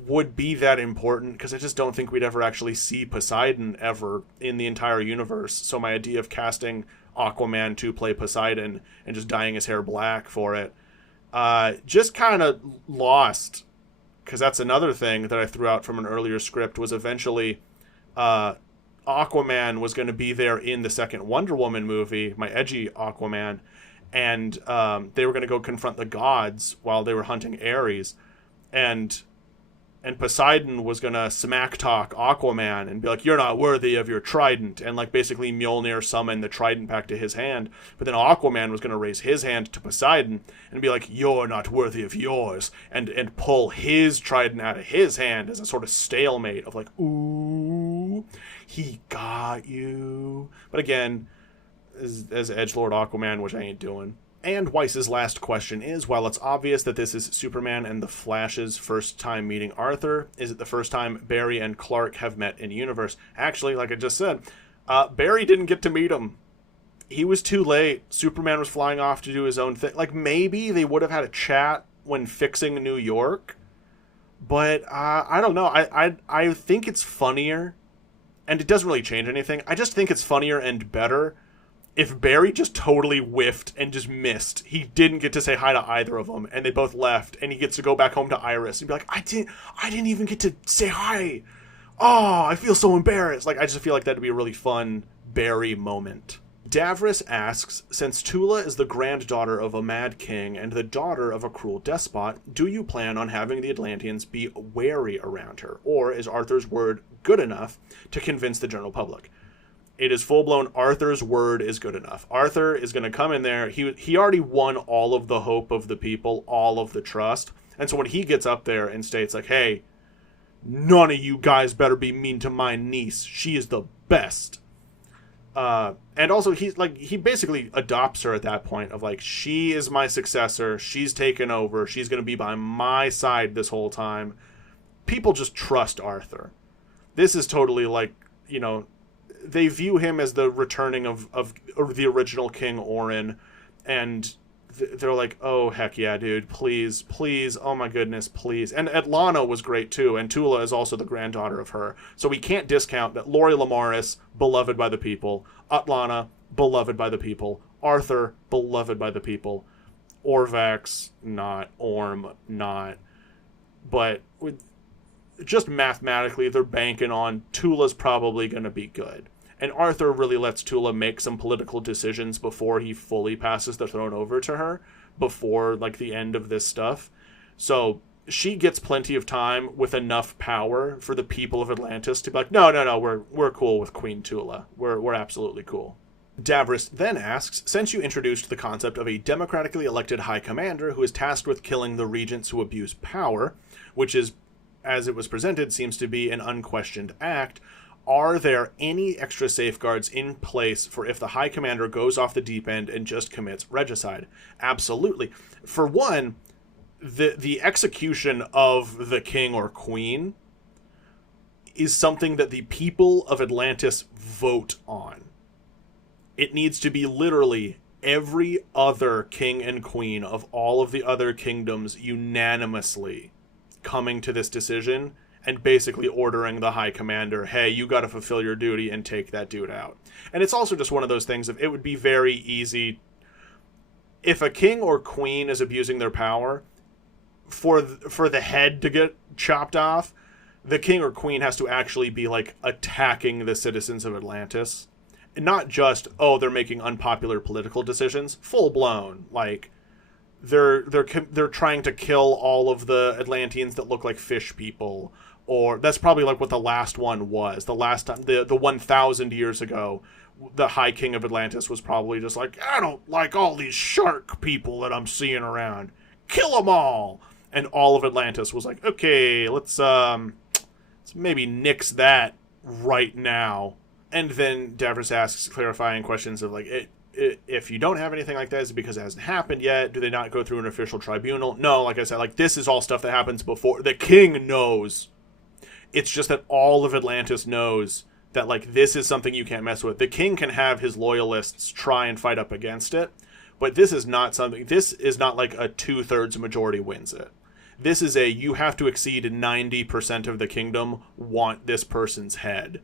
would be that important, because I just don't think we'd ever actually see Poseidon ever in the entire universe. So my idea of casting Aquaman to play Poseidon and just dyeing his hair black for it just kind of lost, because that's another thing that I threw out from an earlier script was eventually Aquaman was going to be there in the second Wonder Woman movie, my edgy Aquaman, and they were going to go confront the gods while they were hunting Ares. And And Poseidon was gonna smack talk Aquaman and be like, "You're not worthy of your trident," and like basically Mjolnir summon the trident back to his hand. But then Aquaman was gonna raise his hand to Poseidon and be like, "You're not worthy of yours," and pull his trident out of his hand as a sort of stalemate of like, "Ooh, he got you." But again, as edgelord Aquaman, which I ain't doing. And Weiss's last question is, while it's obvious that this is Superman and the Flash's first time meeting Arthur, is it the first time Barry and Clark have met in universe? Actually, like I just said, Barry didn't get to meet him. He was too late. Superman was flying off to do his own thing. Like, maybe they would have had a chat when fixing New York, but I don't know. I think it's funnier, and it doesn't really change anything. I just think it's funnier and better if Barry just totally whiffed and just missed. He didn't get to say hi to either of them, and they both left, and he gets to go back home to Iris and be like, I didn't even get to say hi. Oh, I feel so embarrassed. Like, I just feel like that'd be a really fun Barry moment. Davros asks, since Tula is the granddaughter of a mad king and the daughter of a cruel despot, do you plan on having the Atlanteans be wary around her, or is Arthur's word good enough to convince the general public? It is full-blown Arthur's word is good enough. Arthur is going to come in there. He already won all of the hope of the people, all of the trust. And so when he gets up there and states like, hey, none of you guys better be mean to my niece. She is the best. And also he basically adopts her at that point of like, she is my successor. She's taken over. She's going to be by my side this whole time. People just trust Arthur. This is totally like, you know, they view him as the returning of the original King Orin, and they're like, oh, heck yeah, dude, please, oh my goodness, please. And Atlana was great too, and Tula is also the granddaughter of her. So we can't discount that Lori Lamaris, beloved by the people, Atlana, beloved by the people, Arthur, beloved by the people, Orvax, not, Orm, not. But just mathematically, they're banking on Tula's probably going to be good. And Arthur really lets Tula make some political decisions before he fully passes the throne over to her, before, like, the end of this stuff. So she gets plenty of time with enough power for the people of Atlantis to be like, no, we're cool with Queen Tula. We're absolutely cool. Davros then asks, since you introduced the concept of a democratically elected high commander who is tasked with killing the regents who abuse power, which is, as it was presented, seems to be an unquestioned act, are there any extra safeguards in place for if the High Commander goes off the deep end and just commits regicide? Absolutely. For one, the execution of the king or queen is something that the people of Atlantis vote on. It needs to be literally every other king and queen of all of the other kingdoms unanimously coming to this decision and basically ordering the High Commander, hey, you got to fulfill your duty and take that dude out. And it's also just one of those things of it would be very easy if a king or queen is abusing their power for the head to get chopped off. The king or queen has to actually be like attacking the citizens of Atlantis, and not just, oh, they're making unpopular political decisions. Full blown, like they're trying to kill all of the Atlanteans that look like fish people. Or that's probably like what the last one was. The last time, the 1,000 years ago, the High King of Atlantis was probably just like, I don't like all these shark people that I'm seeing around. Kill them all. And all of Atlantis was like, okay, let's maybe nix that right now. And then Davros asks clarifying questions of like, if you don't have anything like that, is it because it hasn't happened yet? Do they not go through an official tribunal? No, like I said, like this is all stuff that happens before. The king knows. It's just that all of Atlantis knows that, like, this is something you can't mess with. The king can have his loyalists try and fight up against it, but this is not like a 2/3 majority wins it. This is you have to exceed 90% of the kingdom want this person's head.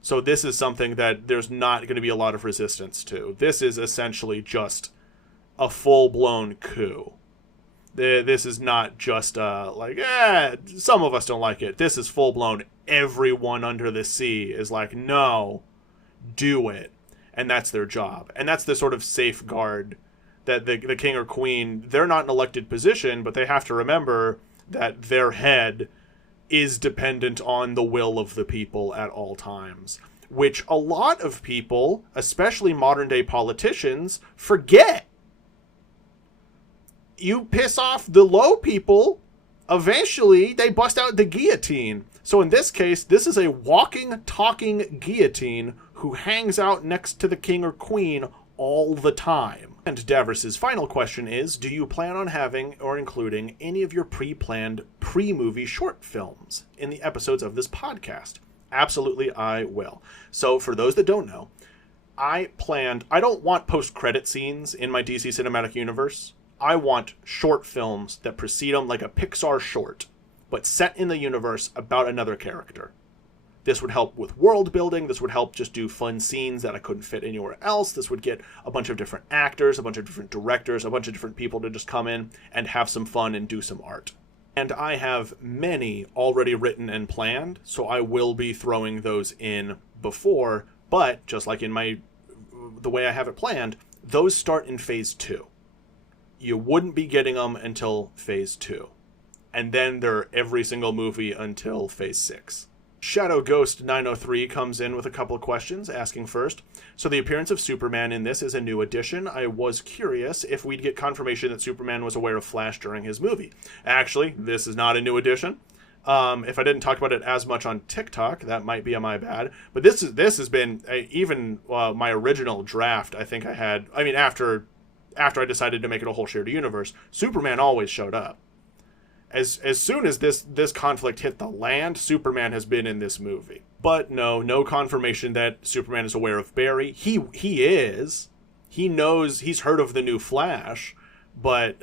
So this is something that there's not going to be a lot of resistance to. This is essentially just a full-blown coup. This is not just some of us don't like it. This is full-blown. Everyone under the sea is like, no, do it. And that's their job. And that's the sort of safeguard that the king or queen, they're not an elected position, but they have to remember that their head is dependent on the will of the people at all times, which a lot of people, especially modern day politicians, forget. You piss off the low people, eventually they bust out the guillotine. So in this case, this is a walking, talking guillotine who hangs out next to the king or queen all the time. And Davris's final question is, do you plan on having or including any of your pre-planned pre-movie short films in the episodes of this podcast? Absolutely, I will. So for those that don't know, I don't want post-credit scenes in my DC Cinematic Universe. I want short films that precede them, like a Pixar short, but set in the universe about another character. This would help with world building. This would help just do fun scenes that I couldn't fit anywhere else. This would get a bunch of different actors, a bunch of different directors, a bunch of different people to just come in and have some fun and do some art. And I have many already written and planned, so I will be throwing those in before, but just like in the way I have it planned, those start in phase 2. You wouldn't be getting them until phase 2. And then they're every single movie until phase 6. Shadow Ghost 903 comes in with a couple of questions, asking first, so the appearance of Superman in this is a new addition. I was curious if we'd get confirmation that Superman was aware of Flash during his movie. Actually, this is not a new addition. If I didn't talk about it as much on TikTok, that might be my bad. But this has been, even my original draft, I think I had, after I decided to make it a whole shared universe, Superman always showed up. As soon as this conflict hit the land, Superman has been in this movie. But no confirmation that Superman is aware of Barry. He is. He knows, he's heard of the new Flash, but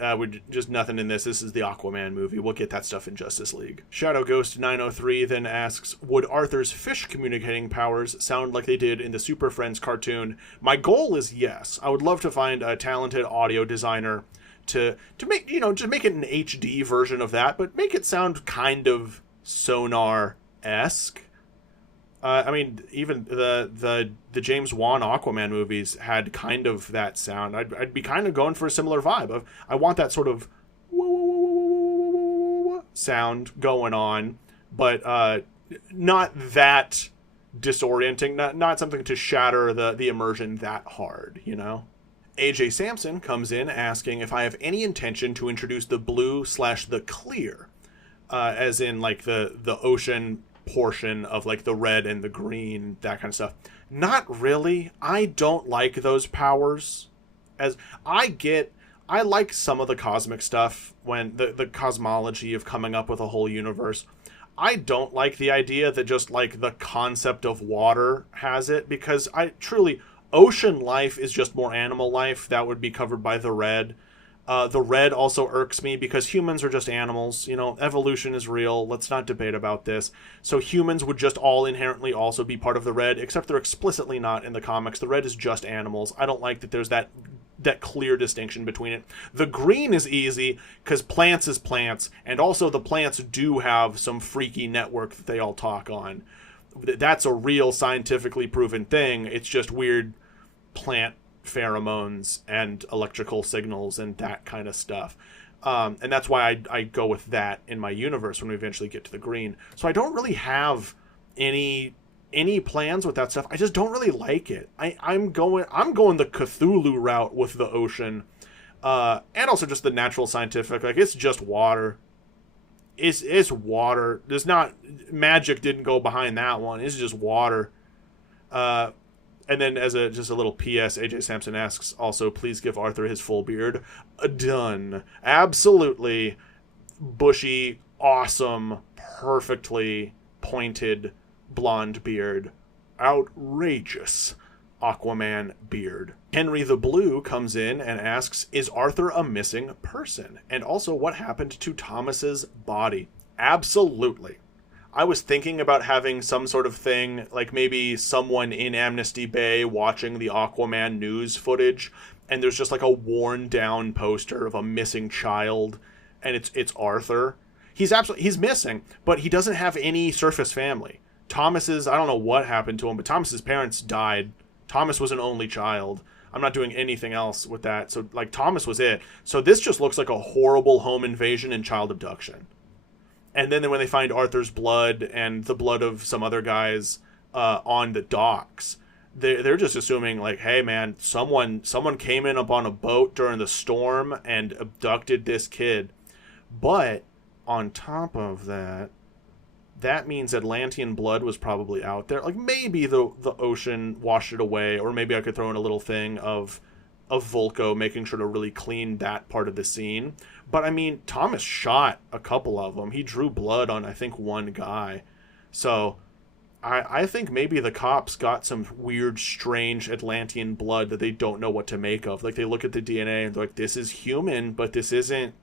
just nothing in this. This is the Aquaman movie. We'll get that stuff in Justice League. Shadow Ghost 903 then asks, would Arthur's fish communicating powers sound like they did in the Super Friends cartoon? My goal is yes. I would love to find a talented audio designer to make, just make it an HD version of that, but make it sound kind of Sonar-esque. Even the James Wan Aquaman movies had kind of that sound. I'd be kind of going for a similar vibe. I want that sort of sound going on, but not that disorienting, not something to shatter the immersion that hard, AJ Sampson comes in asking if I have any intention to introduce the blue/the clear, as in like the ocean portion of like the red and the green, that kind of stuff. Not really. I don't like those powers. As I like some of the cosmic stuff, when the cosmology of coming up with a whole universe. I don't like the idea that just like the concept of water has it, because ocean life is just more animal life. That would be covered by the red. The red also irks me because humans are just animals. Evolution is real. Let's not debate about this. So humans would just all inherently also be part of the red, except they're explicitly not in the comics. The red is just animals. I don't like that there's that clear distinction between it. The green is easy because plants is plants, and also the plants do have some freaky network that they all talk on. That's a real scientifically proven thing. It's just weird plant pheromones and electrical signals and that kind of stuff. And that's why I go with that in my universe when we eventually get to the green. So I don't really have any plans with that stuff. I just don't really like it. I'm going the Cthulhu route with the ocean. And also just the natural scientific. Like, it's just water. It's water. There's not, magic didn't go behind that one. It's just water. And then as just a little PS, AJ Sampson asks also, please give Arthur his full beard. Done. Absolutely bushy, awesome, perfectly pointed blonde beard. Outrageous Aquaman beard. Henry the Blue comes in and asks, is Arthur a missing person? And also, what happened to Thomas's body? Absolutely. I was thinking about having some sort of thing, like maybe someone in Amnesty Bay watching the Aquaman news footage, and there's just like a worn down poster of a missing child, and it's Arthur. He's missing, but he doesn't have any surface family. I don't know what happened to him, but Thomas's parents died. Thomas was an only child. I'm not doing anything else with that. So, like, Thomas was it. So this just looks like a horrible home invasion and child abduction. And then when they find Arthur's blood and the blood of some other guys on the docks, they're just assuming like, hey man, someone came in up on a boat during the storm and abducted this kid. But on top of that, that means Atlantean blood was probably out there. Like maybe the ocean washed it away, or maybe I could throw in a little thing of Vulco making sure to really clean that part of the scene. But I mean, Thomas shot a couple of them. He drew blood on I think one guy. So I think maybe the cops got some weird, strange Atlantean blood that they don't know what to make of. Like they look at the DNA and they're like, this is human, but this isn't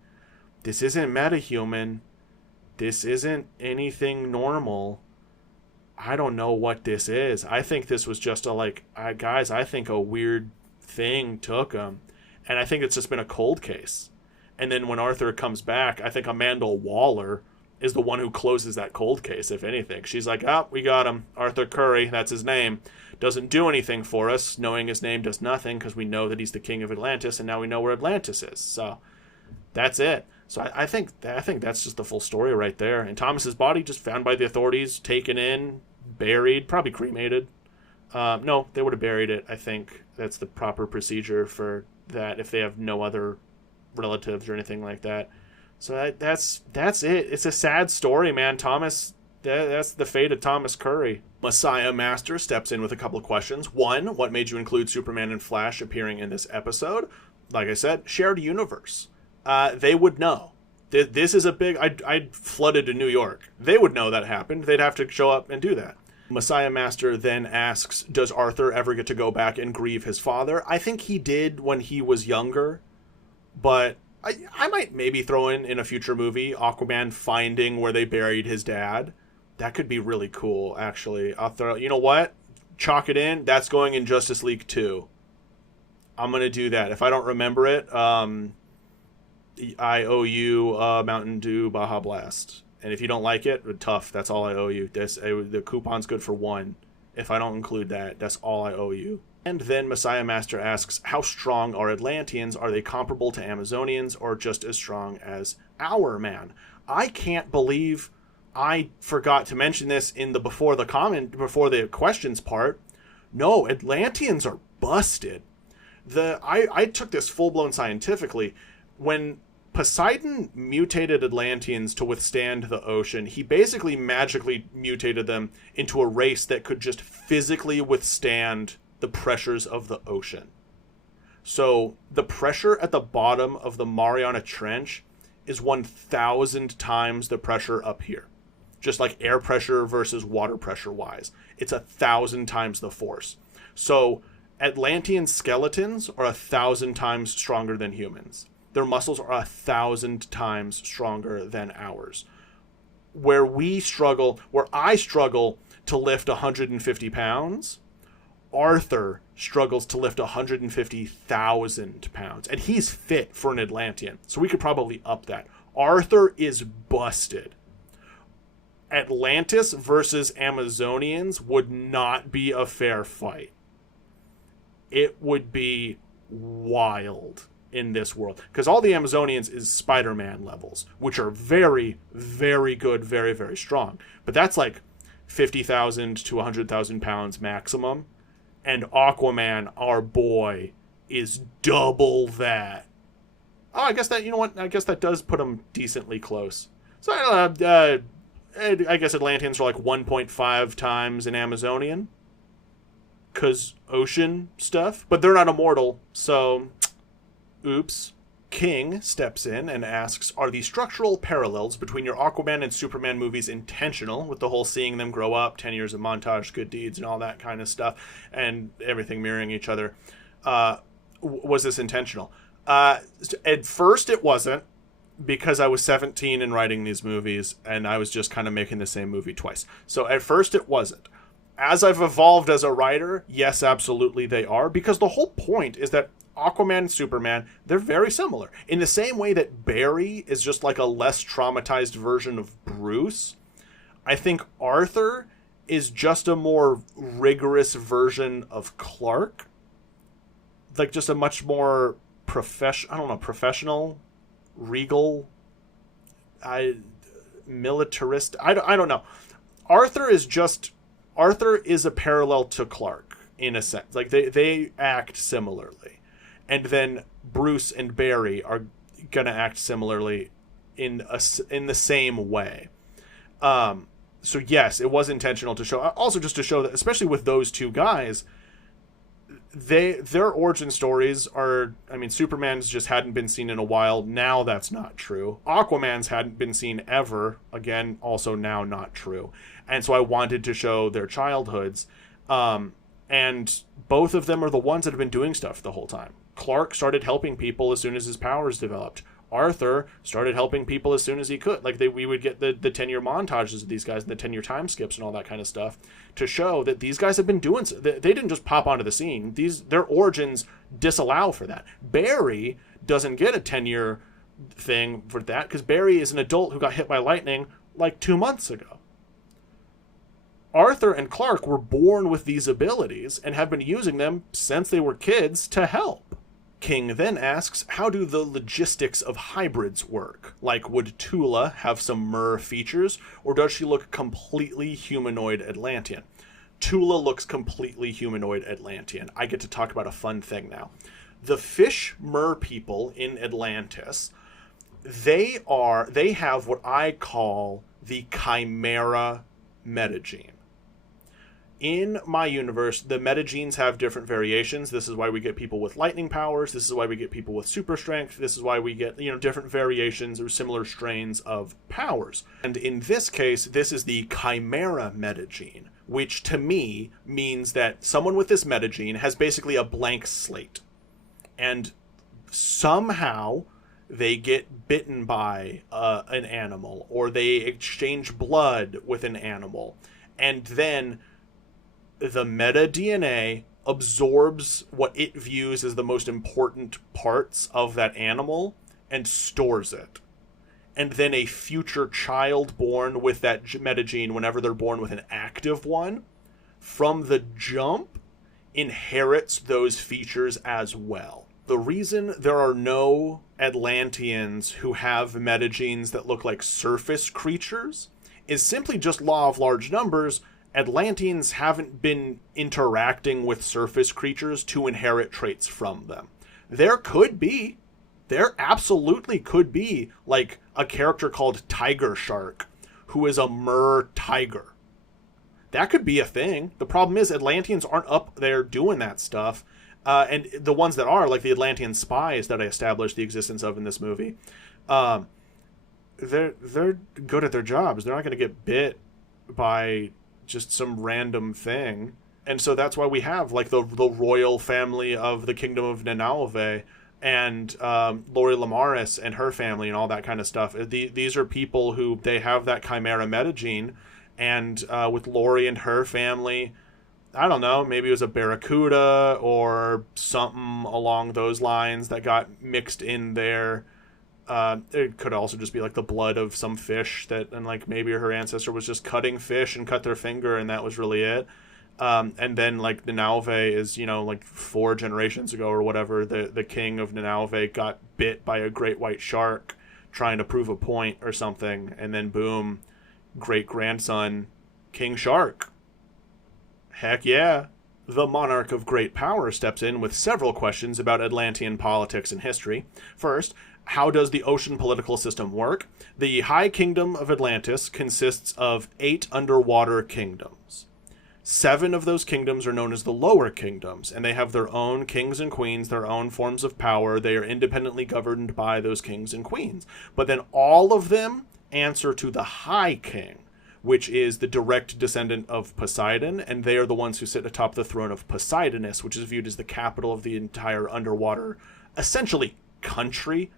metahuman. This isn't anything normal. I don't know what this is. I think this was just guys, I think a weird thing took him. And I think it's just been a cold case. And then when Arthur comes back, I think Amanda Waller is the one who closes that cold case, if anything. She's like, oh, we got him. Arthur Curry, that's his name. Doesn't do anything for us. Knowing his name does nothing because we know that he's the king of Atlantis, and now we know where Atlantis is. So that's it. So I think that's just the full story right there. And Thomas's body just found by the authorities, taken in, buried, probably cremated. No, they would have buried it. I think that's the proper procedure for that if they have no other relatives or anything like that. So that's it. It's a sad story, man. Thomas, that's the fate of Thomas Curry. Messiah Master steps in with a couple of questions. One, what made you include Superman and Flash appearing in this episode? Like I said, shared universe. They would know. This is a big... I flooded to New York. They would know that happened. They'd have to show up and do that. Messiah Master then asks, does Arthur ever get to go back and grieve his father? I think he did when he was younger, but I might maybe throw in a future movie, Aquaman finding where they buried his dad. That could be really cool, actually. I'll throw... You know what? Chalk it in. That's going in Justice League 2. I'm going to do that. If I don't remember it... I owe you Mountain Dew Baja Blast. And if you don't like it, tough. That's all I owe you. The coupon's good for one. If I don't include that, that's all I owe you. And then Messiah Master asks, how strong are Atlanteans? Are they comparable to Amazonians or just as strong as our man? I can't believe I forgot to mention this in the before the questions part. No, Atlanteans are busted. I took this full-blown scientifically. When Poseidon mutated Atlanteans to withstand the ocean, he basically magically mutated them into a race that could just physically withstand the pressures of the ocean. So the pressure at the bottom of the Mariana Trench is 1,000 times the pressure up here. Just like air pressure versus water pressure wise. It's 1,000 times the force. So Atlantean skeletons are 1,000 times stronger than humans. Their muscles are 1,000 times stronger than ours. Where I struggle to lift 150 pounds, Arthur struggles to lift 150,000 pounds. And he's fit for an Atlantean. So we could probably up that. Arthur is busted. Atlantis versus Amazonians would not be a fair fight. It would be wild in this world, because all the Amazonians is Spider-Man levels, which are very, very good, very, very strong. But that's like 50,000 to 100,000 pounds maximum. And Aquaman, our boy, is double that. Oh, I guess that, you know what? I guess that does put him decently close. So I guess Atlanteans are like 1.5 times an Amazonian, because ocean stuff. But they're not immortal, so... Oops. King steps in and asks, are the structural parallels between your Aquaman and Superman movies intentional, with the whole seeing them grow up, 10 years of montage, good deeds, and all that kind of stuff, and everything mirroring each other? Was this intentional? At first it wasn't, because I was 17 and writing these movies, and I was just kind of making the same movie twice. So at first it wasn't. As I've evolved as a writer, yes, absolutely they are, because the whole point is that Aquaman and Superman, they're very similar. In the same way that Barry is just like a less traumatized version of Bruce, I think Arthur is just a more rigorous version of Clark. Like just a much more professional, regal. militarist. I don't know. Arthur is a parallel to Clark in a sense. Like they act similarly. And then Bruce and Barry are going to act similarly in the same way. So yes, it was intentional to show, also just to show that, especially with those two guys, their origin stories are, I mean, Superman's just hadn't been seen in a while. Now that's not true. Aquaman's hadn't been seen ever. Again, also now not true. And so I wanted to show their childhoods. And both of them are the ones that have been doing stuff the whole time. Clark started helping people as soon as his powers developed. Arthur started helping people as soon as he could. Like we would get the 10-year montages of these guys and the 10-year time skips and all that kind of stuff to show that these guys have been doing. They didn't just pop onto the scene. Their origins disallow for that. Barry doesn't get a 10-year thing for that because Barry is an adult who got hit by lightning like 2 months ago. Arthur and Clark were born with these abilities and have been using them since they were kids to help. King then asks, how do the logistics of hybrids work? Like, would Tula have some Mer features, or does she look completely humanoid Atlantean? Tula looks completely humanoid Atlantean. I get to talk about a fun thing now. The fish Mer people in Atlantis, they have what I call the Chimera metagene. In my universe, the metagenes have different variations. This is why we get people with lightning powers. This is why we get people with super strength. This is why we get, different variations or similar strains of powers. And in this case, this is the Chimera metagene, which to me means that someone with this metagene has basically a blank slate. And somehow they get bitten by an animal, or they exchange blood with an animal. And then the meta DNA absorbs what it views as the most important parts of that animal and stores it. And then a future child born with that metagene, whenever they're born with an active one, from the jump, inherits those features as well. The reason there are no Atlanteans who have metagenes that look like surface creatures is simply just law of large numbers. Atlanteans haven't been interacting with surface creatures to inherit traits from them. There absolutely could be, like, a character called Tiger Shark, who is a Mer tiger. That could be a thing. The problem is Atlanteans aren't up there doing that stuff. And the ones that are, like the Atlantean spies that I established the existence of in this movie, they're good at their jobs. They're not going to get bit by just some random thing. And so that's why we have like the royal family of the Kingdom of Nanalve and Lori Lamaris and her family and all that kind of stuff. These are people who they have that Chimera metagene, and with Lori and her family, I don't know, maybe it was a barracuda or something along those lines that got mixed in there. It could also just be like the blood of some fish and like maybe her ancestor was just cutting fish and cut their finger and that was really it. And then like Nanalve is, like 4 generations ago or whatever, the king of Nanalve got bit by a great white shark trying to prove a point or something. And then boom, great grandson, King Shark. Heck yeah. The monarch of great power steps in with several questions about Atlantean politics and history. First, how does the ocean political system work? The High Kingdom of Atlantis consists of 8 underwater kingdoms. 7 of those kingdoms are known as the Lower Kingdoms, and they have their own kings and queens, their own forms of power. They are independently governed by those kings and queens. But then all of them answer to the High King, which is the direct descendant of Poseidon, and they are the ones who sit atop the throne of Poseidonus, which is viewed as the capital of the entire underwater, essentially, country.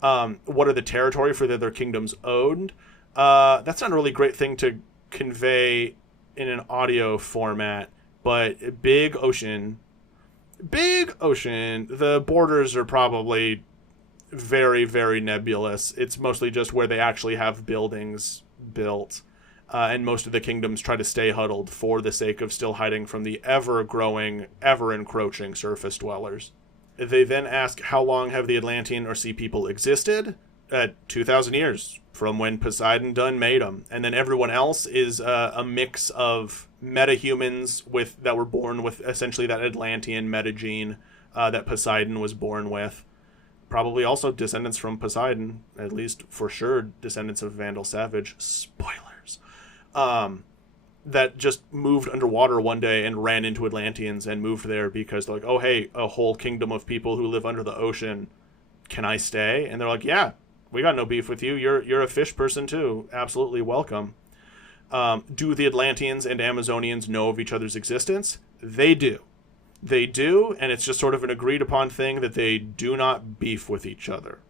What are the territory for the other kingdoms owned? That's not a really great thing to convey in an audio format, but big ocean, the borders are probably very, very nebulous. It's mostly just where they actually have buildings built. And most of the kingdoms try to stay huddled for the sake of still hiding from the ever-growing, ever-encroaching surface dwellers. They then ask, how long have the Atlantean or sea people existed? 2,000 years from when Poseidon done made them. And then everyone else is a mix of metahumans that were born with essentially that Atlantean metagene that Poseidon was born with. Probably also descendants from Poseidon, at least for sure descendants of Vandal Savage. Spoilers. That just moved underwater one day and ran into Atlanteans and moved there because they're like, oh, hey, a whole kingdom of people who live under the ocean. Can I stay? And they're like, yeah, we got no beef with you. You're a fish person too. Absolutely welcome. Do the Atlanteans and Amazonians know of each other's existence? They do. They do, and it's just sort of an agreed upon thing that they do not beef with each other.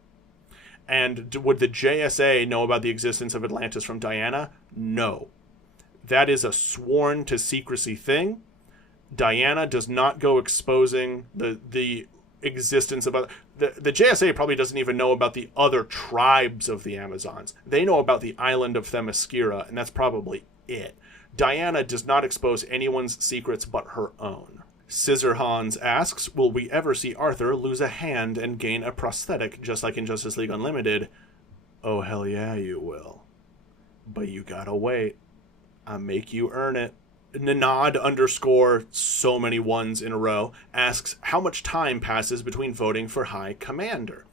And would the JSA know about the existence of Atlantis from Diana? No. That is a sworn to secrecy thing. Diana does not go exposing the existence of the JSA probably doesn't even know about the other tribes of the Amazons. They know about the island of Themyscira, and that's probably it. Diana does not expose anyone's secrets but her own. Scissor Hans asks, will we ever see Arthur lose a hand and gain a prosthetic just like in Justice League Unlimited? Oh, hell yeah, you will. But you gotta wait. I make you earn it. Nanad _ so many ones in a row asks, how much time passes between voting for High Commander?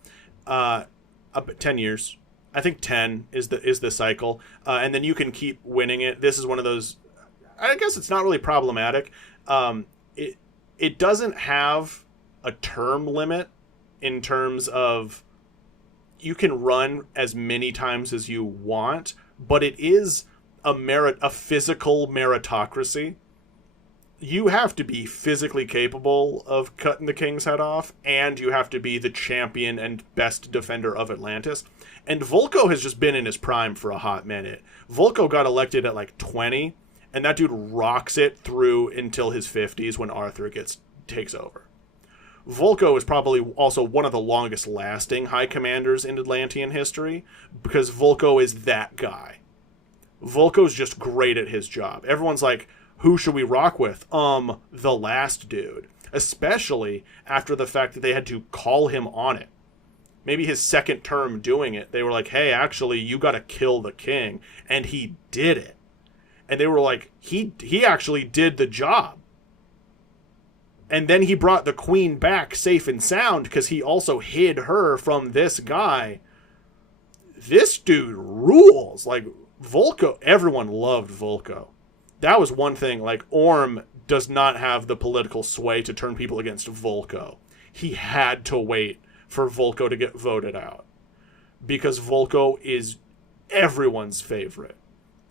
10 years. I think 10 is the cycle. And then you can keep winning it. This is one of those, I guess it's not really problematic. It doesn't have a term limit in terms of you can run as many times as you want, but it is a physical meritocracy. You have to be physically capable of cutting the king's head off, and you have to be the champion and best defender of Atlantis. And Vulco has just been in his prime for a hot minute. Vulco got elected at like 20, and that dude rocks it through until his 50s when Arthur takes over. Vulco is probably also one of the longest lasting high commanders in Atlantean history because Vulco is that guy. Vulco's just great at his job. Everyone's like, who should we rock with? The last dude. Especially after the fact that they had to call him on it. Maybe his second term doing it, they were like, hey, actually, you gotta kill the king. And he did it. And they were like, he actually did the job. And then he brought the queen back safe and sound because he also hid her from this guy. This dude rules. Like, Vulco, everyone loved Vulco. That was one thing. Like, Orm does not have the political sway to turn people against Vulco. He had to wait for Vulco to get voted out. Because Vulco is everyone's favorite.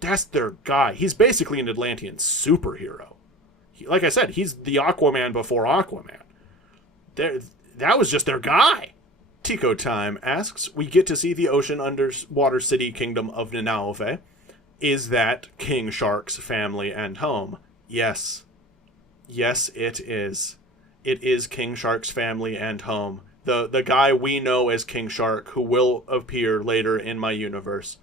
That's their guy. He's basically an Atlantean superhero. Like I said, he's the Aquaman before Aquaman. That was just their guy. Tico Time asks, we get to see the ocean underwater city kingdom of Nanaue. Is that King Shark's family and home? Yes. Yes, it is. It is King Shark's family and home. The guy we know as King Shark, who will appear later in my universe.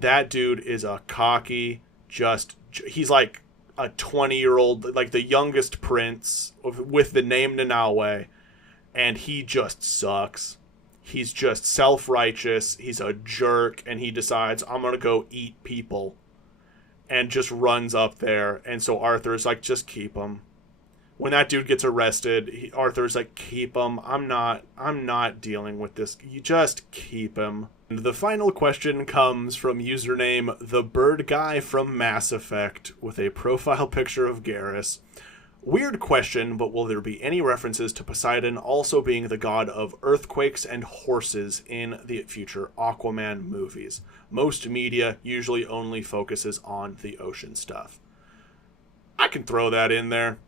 That dude is a cocky, he's like a 20-year-old, like the youngest prince with the name Nanaue, and he just sucks. He's just self-righteous, he's a jerk, and he decides, I'm gonna go eat people, and just runs up there. And so Arthur's like, just keep him. When that dude gets arrested, Arthur's like, keep him. I'm not dealing with this. You just keep him. And the final question comes from username The Bird Guy from Mass Effect with a profile picture of Garrus. Weird question, but will there be any references to Poseidon also being the god of earthquakes and horses in the future Aquaman movies? Most media usually only focuses on the ocean stuff. I can throw that in there.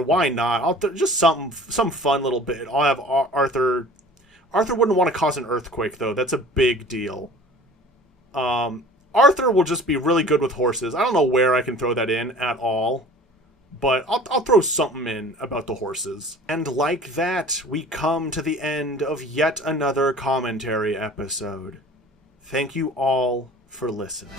Why not? Just some fun little bit. I'll have Arthur. Arthur wouldn't want to cause an earthquake, though. That's a big deal. Arthur will just be really good with horses. I don't know where I can throw that in at all, but I'll throw something in about the horses. And like that, we come to the end of yet another commentary episode. Thank you all for listening.